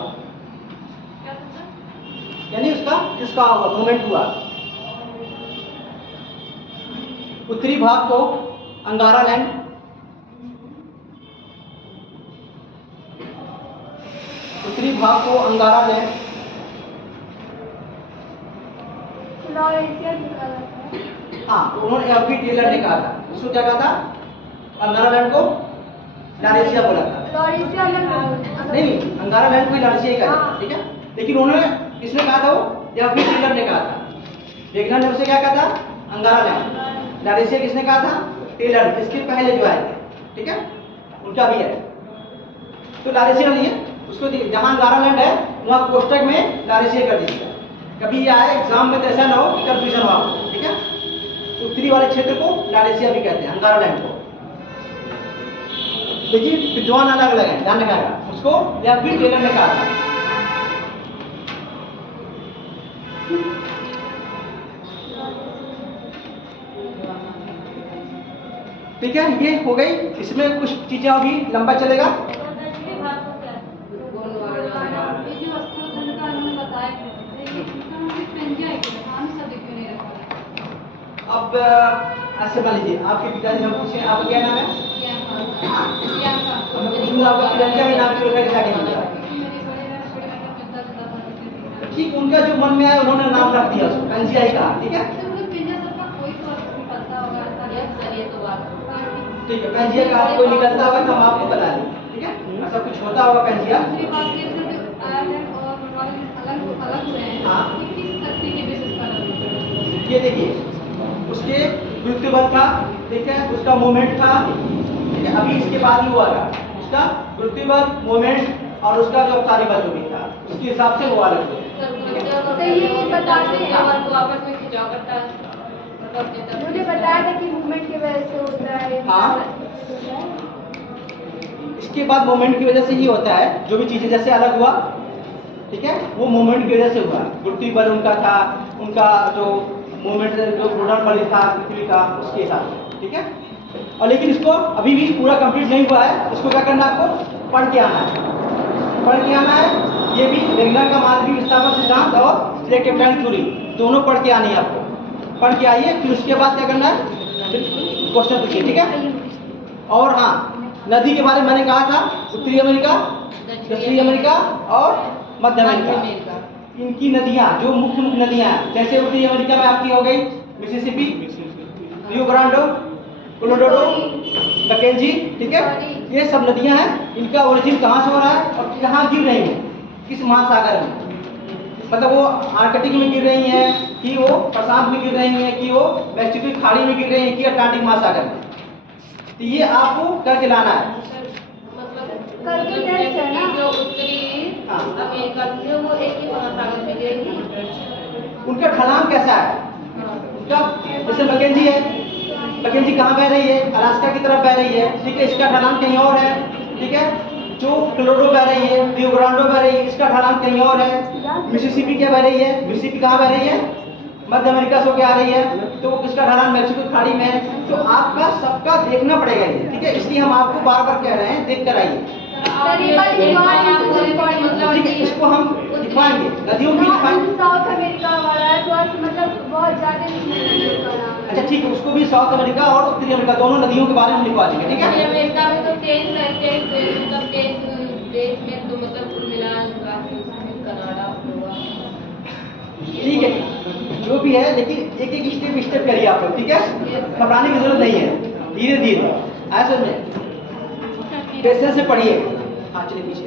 यानी उसका किसका हुआ, मूवमेंट हुआ। उत्तरी भाग को अंगारा लैंड, हाँ, तो उन्होंने एफ.बी. टेलर ने कहा था, उसको क्या कहा था, अंगारा लैंड को लारेशिया बोला था। नहीं, अंगारा लैंड को लारेशिया ही कहा था, ठीक है। लेकिन उन्होंने किसने कहा था, वो एफ.बी. टेलर ने कहा था। वेगनर ने उसे क्या कहा था, अंगारा लैंड। लारेशिया किसने कहा था, टेलर। इसके पहले जो आए थे, ठीक है, उनका भी है। तो लारेशिया नहीं है, उसको जहां अंगारा लैंड है वहां कोष्टक में लारेशिया कर दीजिएगा। कभी ये आए एग्जाम में तो ऐसा ना हो कि कंफ्यूजन हो आपको, ठीक है। उत्तरी वाले क्षेत्र को लारेशिया भी कहते हैं, अंगारा लैंड को। देखिए विद्वान अलग अलग है, ध्यान रखिएगा। उसको एफ.बी. टेलर ने कहा था। ठीक है, ये हो गई। इसमें कुछ चीज़ें अभी लंबा चलेगा। ये जो अस्थापन का उन्होंने बताया अब ऐसे मान लीजिए आपके पिताजी हम पूछे आपका क्या नाम है? मैं पूछूंगा आपका पिताजी का नाम क्यों रखा गया? ठीक, उनका जो मन में आया उन्होंने नाम रख दिया उसको, कंजिया ही कहा। ठीक है, ठीक है, कंजिया का आपको निकलता होगा तो हम आपको बता दें। ठीक है, ऐसा कुछ होता होगा कंजिया। हाँ, ये देखिए उसके मृत्यु बल था, ठीक है, उसका मूवमेंट था। ठीक है, अभी इसके बाद ही हुआ था उसका मृत्यु बल, मूवमेंट और उसका जो अवतारी बल जो भी था उसके हिसाब से वो अलग हुआ। मुझे बताया था कि मूवमेंट की वजह से होता है। हाँ, इसके बाद मूवमेंट की वजह से ही होता है, जो भी चीजें जैसे अलग हुआ, ठीक है, वो मूवमेंट की वजह से हुआ। मृत्यु बल उनका था, उनका जो मूवमेंट जो घूर्णन बल था पृथ्वी का, उसके हिसाब से। ठीक है, और लेकिन इसको अभी भी पूरा कंप्लीट नहीं हुआ है। इसको क्या करना है, आपको पढ़ के आना है, पढ़ के आना है। ये भी वेगनर का मानवीय विस्थापन सिद्धांत और सिलेक्टिव टाइम थ्योरी दोनों पढ़ के आनी है आपको। पढ़ के आइए, फिर उसके बाद क्या करना है, क्वेश्चन पूछिए। ठीक है, और हाँ, नदी के बारे में मैंने कहा था, उत्तरी अमेरिका, दक्षिणी अमेरिका और मध्य अमेरिका, इनकी नदियाँ जो मुख्य मुख्य नदियाँ हैं, जैसे उत्तरी अमेरिका में आपकी हो गई Mississippi, Rio Grande, Colorado, Mackenzie. ठीक है, ये सब नदियाँ हैं। इनका ओरिजिन कहाँ से हो रहा है और कहाँ गिर रही है, किस महासागर में, मतलब वो आर्कटिक में गिर रही हैं कि वो प्रशांत में गिर रही हैं कि वो मैक्सिको की खाड़ी में गिर रही हैं कि अटलांटिक महासागर में। तो ये आपको करके लाना है। जो उत्तरी अमेरिका थी वो एक ही महासागर में गिरेगी। उनका ढलान कैसा है, उनका जैसे मैकेंजी है, मैकेंजी कहाँ बह रही है, अलास्का की तरफ बह रही है। ठीक है, इसका ढलान कहीं और है। ठीक है, जो कोलोराडो बह रही है, रियो ग्रांडे बह रही है, इसका ढलान कहीं और है। मिसिसिपी क्या बह रही है, मिसिसिपी कहाँ बह रही है, मध्य अमेरिका से होकर आ रही है, तो इसका ढलान मैक्सिको की खाड़ी में है। तो आपका सबका देखना पड़ेगा ये। ठीक है, इसलिए हम आपको बार बार कह रहे हैं, देख कर आइए। ठीक है, इसको हम दिखाएंगे, नदियों की दिखाएंगे। साउथ अमेरिका वाला है तो मतलब बहुत ज्यादा नदियों का नाम है। अच्छा ठीक है, उसको भी साउथ अमेरिका और उत्तरी अमेरिका दोनों नदियों के बारे में लिखवा देंगे। ठीक उत्तरी है, अमेरिका में तो 23 मतलब 23 देश में तो मतलब कुल मिला कनाडा हुआ। ठीक है, जो भी है, लेकिन एक एक स्टेप करिए आप लोग। ठीक है, घबराने की जरूरत नहीं है, धीरे धीरे ऐसे में पेशेंस से पढ़िए। हाँ चलिए पीछे